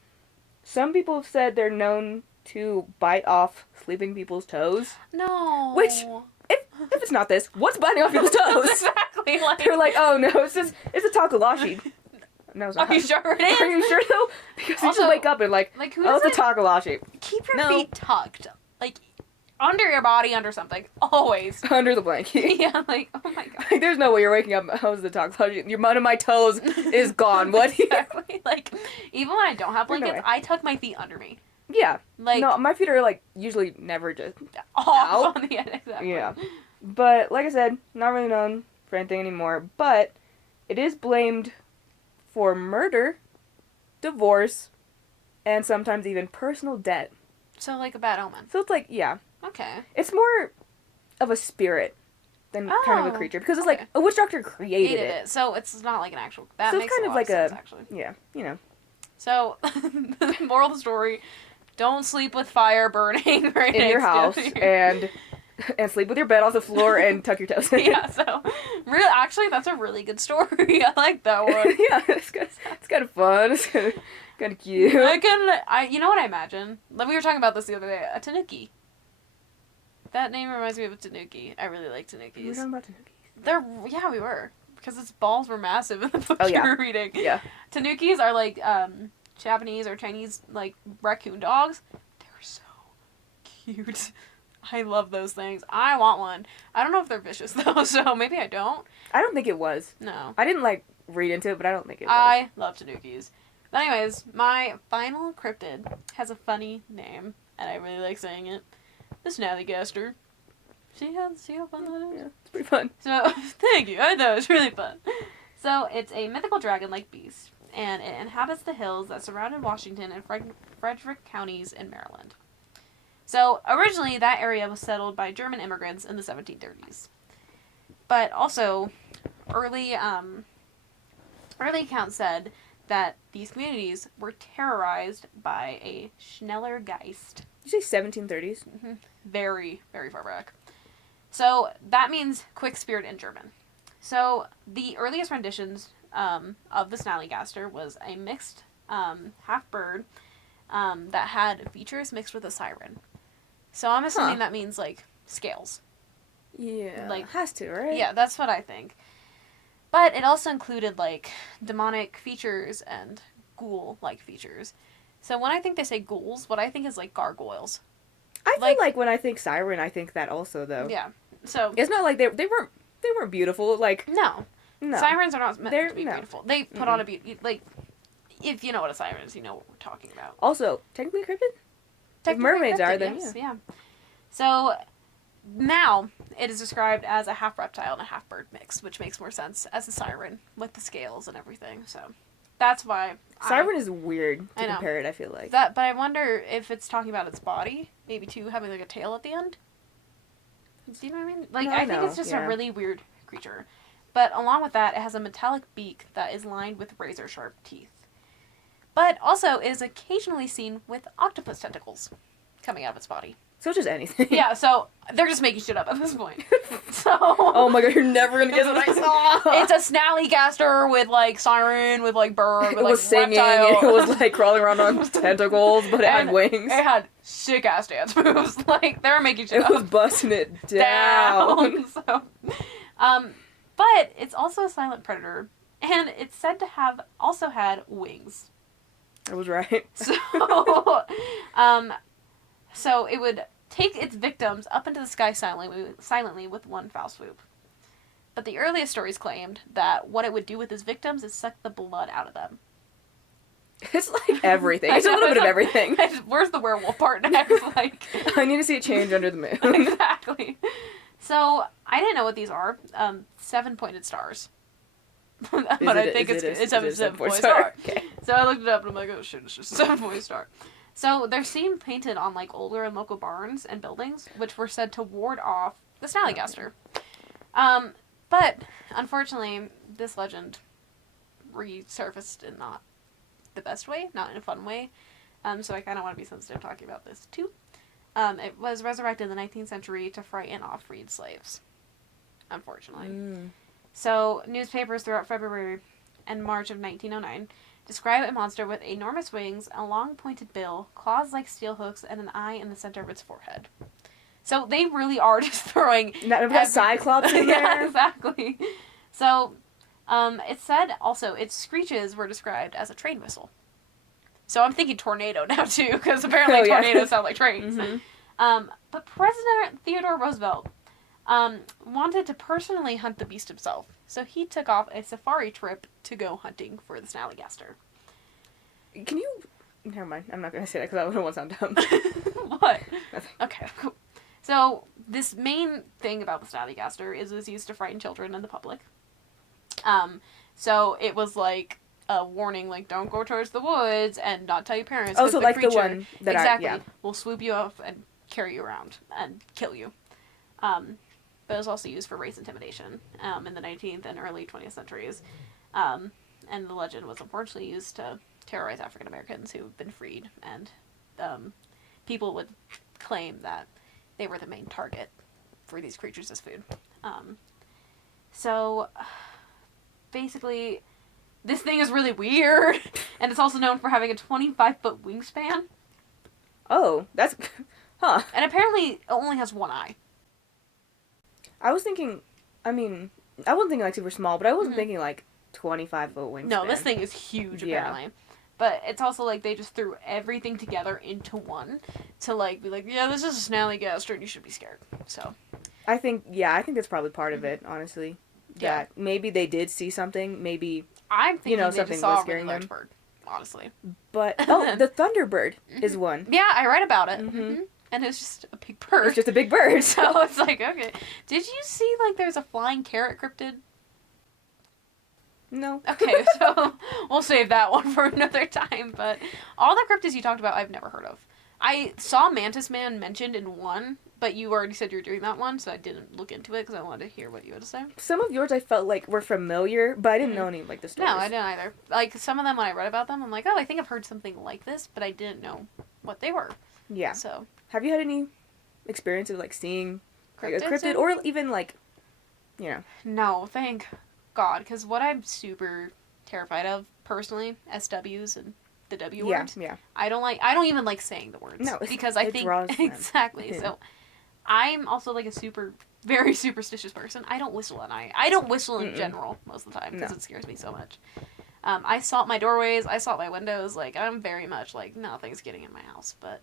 some people have said they're known to bite off sleeping people's toes. No. Which, if it's not this, what's biting off people's toes? Exactly. Like, They're like, oh no, it's a takalashi. No, it's not. are you sure it is? Are you sure though? Because you Also, just wake up and like who oh, does it's a takalashi. Keep your No. feet tucked. Like, under your body, under something. Always. Under the blanket. Yeah, like, oh my god. Like, there's no way you're waking up, oh, it's a takalashi. One of my toes is gone. What? Exactly. Like, even when I don't have There's no blankets, way. I tuck my feet under me. Yeah. Like, No, my feet are like usually never just off out. on the end. Exactly. Yeah. But like I said, not really known for anything anymore. But it is blamed for murder, divorce, and sometimes even personal debt. So, like a bad omen. So it's like, yeah. Okay. It's more of a spirit than kind of a Oh, creature. Because it's okay. like, a witch doctor created it. So it's not like an actual. That So it's makes kind a of lot like of sense, a- actually. Yeah, you know. So, the moral of the story: don't sleep with fire burning right In your next house. to you. And sleep with your bed off the floor and tuck your toes in. Yeah. So, really, actually, that's a really good story. I like that one. Yeah, it's kind of fun. It's kind of cute. You know what I imagine? Like, we were talking about this the other day. A tanuki. That name reminds me of a tanuki. I really like We were tanukis. talking about tanukis. Yeah, we were. Because its balls were massive in the book Oh, you yeah. were reading. Yeah. Tanukis are like, Japanese or Chinese, like, raccoon dogs. They're so cute. I love those things. I want one. I don't know if they're vicious, though, so maybe I don't. I don't think it was. No. I didn't, read into it, but I don't think it was. I love tanukis. But anyways, my final cryptid has a funny name, and I really like saying it. The Snallygaster. See how fun that is? Yeah, it's pretty fun. So, thank you. I thought it was really fun. So, it's a mythical dragon-like beast, and it inhabits the hills that surrounded Washington and Frederick counties in Maryland. So, originally, that area was settled by German immigrants in the 1730s. But also, early accounts said that these communities were terrorized by a Schnellergeist. Did you say 1730s? Very, very far back. So, that means quick spirit in German. So, the earliest renditions of the Snallygaster was a mixed half-bird that had features mixed with a siren. So, I'm assuming that means, like, scales. Yeah. Like, has to, right? Yeah, that's what I think. But it also included, like, demonic features and ghoul-like features. So, when I think they say ghouls, what I think is, like, gargoyles. I feel like when I think siren, I think that also, though. Yeah. So, It's not like they weren't beautiful. Like, no. no. Sirens are not meant They're- to be no. beautiful. They put on a beauty, like, if you know what a siren is, you know what we're talking about. Also, technically a cryptid? Technically mermaids are, cryptid, then yes, yeah. So, now, it is described as a half reptile and a half bird mix, which makes more sense as a siren with the scales and everything. So, that's why Siren is weird I to know. compare it, I feel like. but I wonder if it's talking about its body, maybe too, having like a tail at the end. Do you know what I mean? Like, No, I I think know, it's just yeah. a really weird creature. But along with that, it has a metallic beak that is lined with razor sharp teeth. But also, it is occasionally seen with octopus tentacles coming out of its body. So just anything. Yeah, so they're just making shit up at this point. So Oh my god, you're never gonna guess what I saw! it's a Snallygaster with like siren, with like bird, with It like was singing, reptile. it was like crawling around on tentacles, but it had And wings. It had sick ass dance moves. Like they were making shit It up. was busting it down. So, but it's also a silent predator, and it's said to have also had wings. I was right. So, so it would take its victims up into the sky silently with one foul swoop. But the earliest stories claimed that what it would do with its victims is suck the blood out of them. It's like everything. It's a little bit of everything. Where's the werewolf part next? Like, I need to see a change under the moon. exactly. So I didn't know what these are. 7-pointed stars. But I think it's a 7-point star. Okay. So I looked it up and I'm like, oh shit, it's just a 7-point star. So they're seen painted on like older and local barns and buildings, which were said to ward off the Snallygaster. But unfortunately, this legend resurfaced in not the best way, not in a fun way. So I kind of want to be sensitive talking about this too. It was resurrected in the 19th century to frighten off freed slaves, unfortunately. So newspapers throughout February and March of 1909 describe a monster with enormous wings, a long pointed bill, claws like steel hooks, and an eye in the center of its forehead. So they really are just throwing... That Cyclops in there? Yeah, exactly. So it said also its screeches were described as a train whistle. So I'm thinking tornado now too, because apparently tornadoes sound like trains. But President Theodore Roosevelt wanted to personally hunt the beast himself, so he took off a safari trip to go hunting for the Snallygaster. Can you... Never mind. I'm not going to say that because I don't want to sound dumb. What? Nothing. Okay, cool. So this main thing about the Snallygaster is it was used to frighten children and the public. So it was like a warning, like, don't go towards the woods and not tell your parents. Oh, so the like creature, the one that will swoop you up and carry you around and kill you. But it was also used for race intimidation in the 19th and early 20th centuries. And the legend was unfortunately used to terrorize African Americans who had been freed. And people would claim that they were the main target for these creatures as food. So basically, this thing is really weird. And it's also known for having a 25-foot wingspan. Oh, that's... Huh. And apparently it only has one eye. I was thinking... I mean, I wasn't thinking like super small, but I wasn't thinking like 25-foot wingspan. No, this thing is huge, apparently. But it's also like they just threw everything together into one to like be like, yeah, this is a Snallygaster and you should be scared. So I think that's probably part of it, honestly. Yeah. That maybe they did see something, maybe I'm thinking they something just saw was a really scaring large them. bird, honestly. But the Thunderbird is one. Yeah, I read about it. And it's just a big bird. It's just a big bird. So it's like, okay. Did you see like there's a flying carrot cryptid? No. Okay, so we'll save that one for another time. But all the cryptids you talked about, I've never heard of. I saw Mantis Man mentioned in one, but you already said you were doing that one, so I didn't look into it because I wanted to hear what you had to say. Some of yours I felt like were familiar, but I didn't know any of like the stories. No, I didn't either. Like some of them, when I read about them, I'm like, oh, I think I've heard something like this, but I didn't know what they were. Yeah. So. Have you had any experience of like seeing like, a Cryptids cryptid, or even like, you know? No, thank God, because what I'm super terrified of personally, SWs and the W words. Yeah. I don't even like saying the words. No, because I think exactly. So I'm also like a very superstitious person. I don't whistle at night. I don't whistle in general most of the time because it scares me so much. I salt my doorways. I salt my windows. Like I'm very much like nothing's getting in my house. But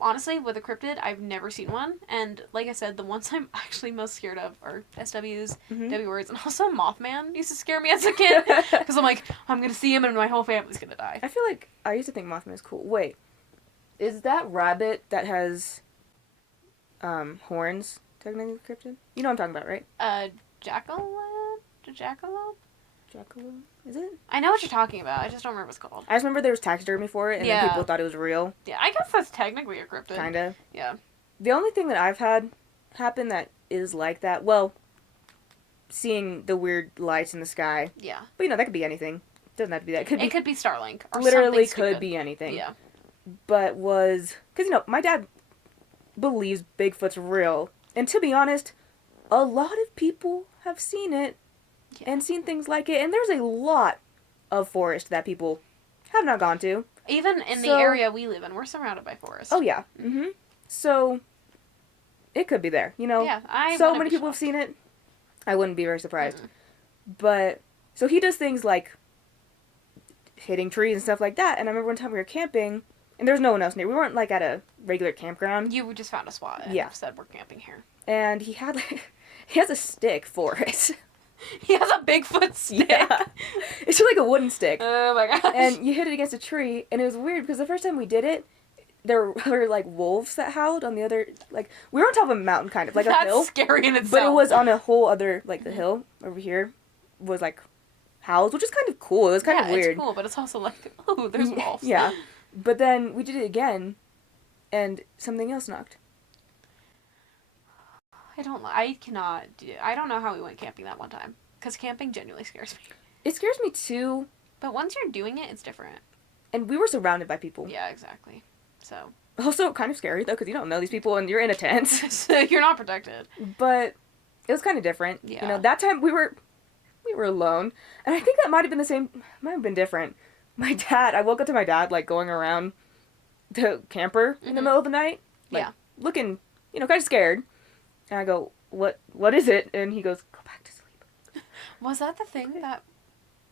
honestly, with a cryptid, I've never seen one. And like I said, the ones I'm actually most scared of are SWs, W words, and also Mothman used to scare me as a kid. Because I'm like, I'm going to see him and my whole family's going to die. I feel like I used to think Mothman is cool. Wait, is that rabbit that has horns technically a cryptid? You know what I'm talking about, right? Jackalope? Jackalope? Is it? I know what you're talking about. I just don't remember what it's called. I just remember there was taxidermy for it, and then people thought it was real. Yeah, I guess that's technically a cryptid. Kinda. Yeah. The only thing that I've had happen that is like that, well, seeing the weird lights in the sky. Yeah. But that could be anything. Doesn't have to be that. It could be Starlink. Or literally something could stupid. be anything. Yeah. But was... Because, my dad believes Bigfoot's real. And to be honest, a lot of people have seen it. Yeah. And seen things like it. And there's a lot of forest that people have not gone to. Even in the area we live in, we're surrounded by forest. Oh, yeah. Mm-hmm. So, it could be there, Yeah, so many people have seen it. I wouldn't be very surprised. But, so he does things like hitting trees and stuff like that. And I remember one time we were camping, and there was no one else near. We weren't, like, at a regular campground. You just found a spot and said we're camping here. And he has a stick for it. He has a Bigfoot stick. Yeah. It's just like a wooden stick. Oh my gosh. And you hit it against a tree, and it was weird because the first time we did it, there were like wolves that howled on the other, like, we were on top of a mountain kind of, like That's a hill. scary in itself. But it was on a whole other, like the hill over here was like howls, which is kind of cool. It was kind of weird. It's cool, but it's also like, oh, there's wolves. Yeah. But then we did it again, and something else knocked. I don't know how we went camping that one time. Because camping genuinely scares me. It scares me too. But once you're doing it, it's different. And we were surrounded by people. Yeah, exactly. So. Also kind of scary, though, because you don't know these people and you're in a tent. So you're not protected. But it was kind of different. Yeah. You know, that time we were alone. And I think that might have been different. I woke up to my dad, like, going around the camper in the middle of the night. Like, looking, kind of scared. And I go, what is it? And he goes, go back to sleep. Was that the thing that...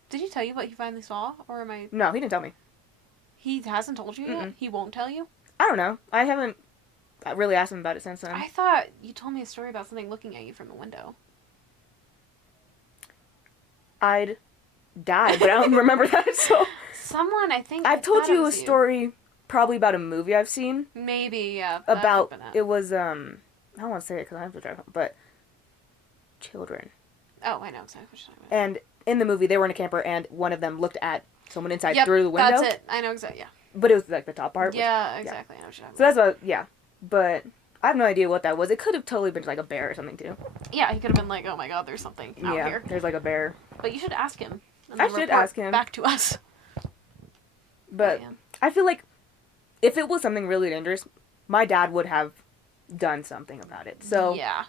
Did he tell you what he finally saw? Or am I... No, he didn't tell me. He hasn't told you yet? He won't tell you? I don't know. I haven't really asked him about it since then. I thought you told me a story about something looking at you from the window. I'd died, but I don't remember that, so... Someone, I think... I've told you a story probably about a movie I've seen. Maybe, yeah. About... It was, I don't want to say it because I have to drive home, but... Children. Oh, I know exactly what you're talking about. And in the movie, they were in a camper, and one of them looked at someone inside through the window. That's it. I know exactly, yeah. But it was, like, the top part. Yeah, exactly. I know what you're talking about. So that's what... Yeah. But... I have no idea what that was. It could have totally been, like, a bear or something, too. Yeah, he could have been like, oh my god, there's something out here. There's, like, a bear. But you should ask him. I should ask him. Back to us. But I feel like if it was something really dangerous, my dad would have done something about it. So, yeah.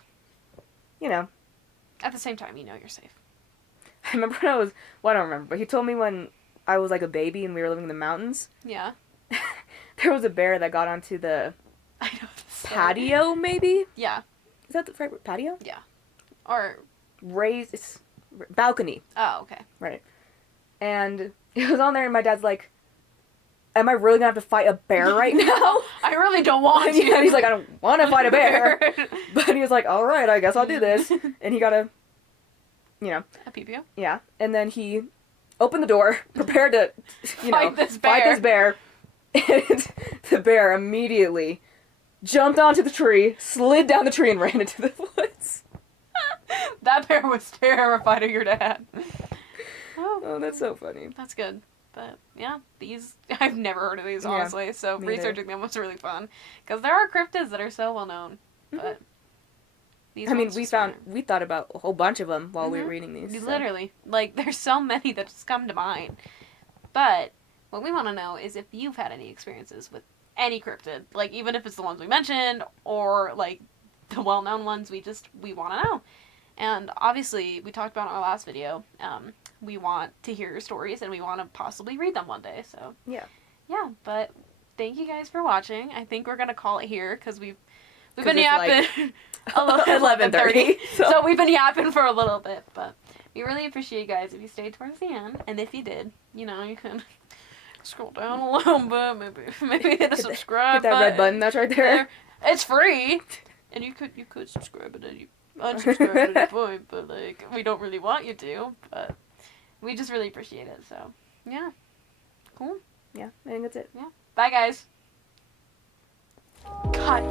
At the same time, you're safe. I remember when I don't remember, but he told me when I was like a baby and we were living in the mountains. Yeah. There was a bear that got onto the patio, maybe? Yeah. Is that the right patio? Yeah. Or raised balcony. Oh, okay. Right. And it was on there and my dad's like, am I really gonna have to fight a bear right now? I really don't want to. And he's like, I don't want to fight a bear. But he was like, all right, I guess I'll do this. And he got a pew-pew? Yeah. And then he opened the door, prepared to, fight this bear. And the bear immediately jumped onto the tree, slid down the tree, and ran into the woods. That bear was terrified of your dad. Oh, that's so funny. That's good. But, yeah, I've never heard of these, honestly, so researching them was really fun. Because there are cryptids that are so well known, but these we thought about a whole bunch of them while we were reading these. Literally. Like, there's so many that just come to mind. But what we want to know is if you've had any experiences with any cryptid, like, even if it's the ones we mentioned, or, like, the well-known ones, we want to know. And obviously, we talked about in our last video, we want to hear your stories, and we want to possibly read them one day, so. Yeah. Yeah, but thank you guys for watching. I think we're going to call it here, because we've been yapping a little 11:30. So we've been yapping for a little bit, but we really appreciate you guys if you stayed towards the end, and if you did, you can scroll down a little bit, maybe hit a subscribe button. Hit that red button that's right there. It's free, and you could subscribe at any unsubscribe at any point, but like we don't really want you to, but we just really appreciate it. So yeah, cool. Yeah, I think that's it. Yeah, bye guys. Cut.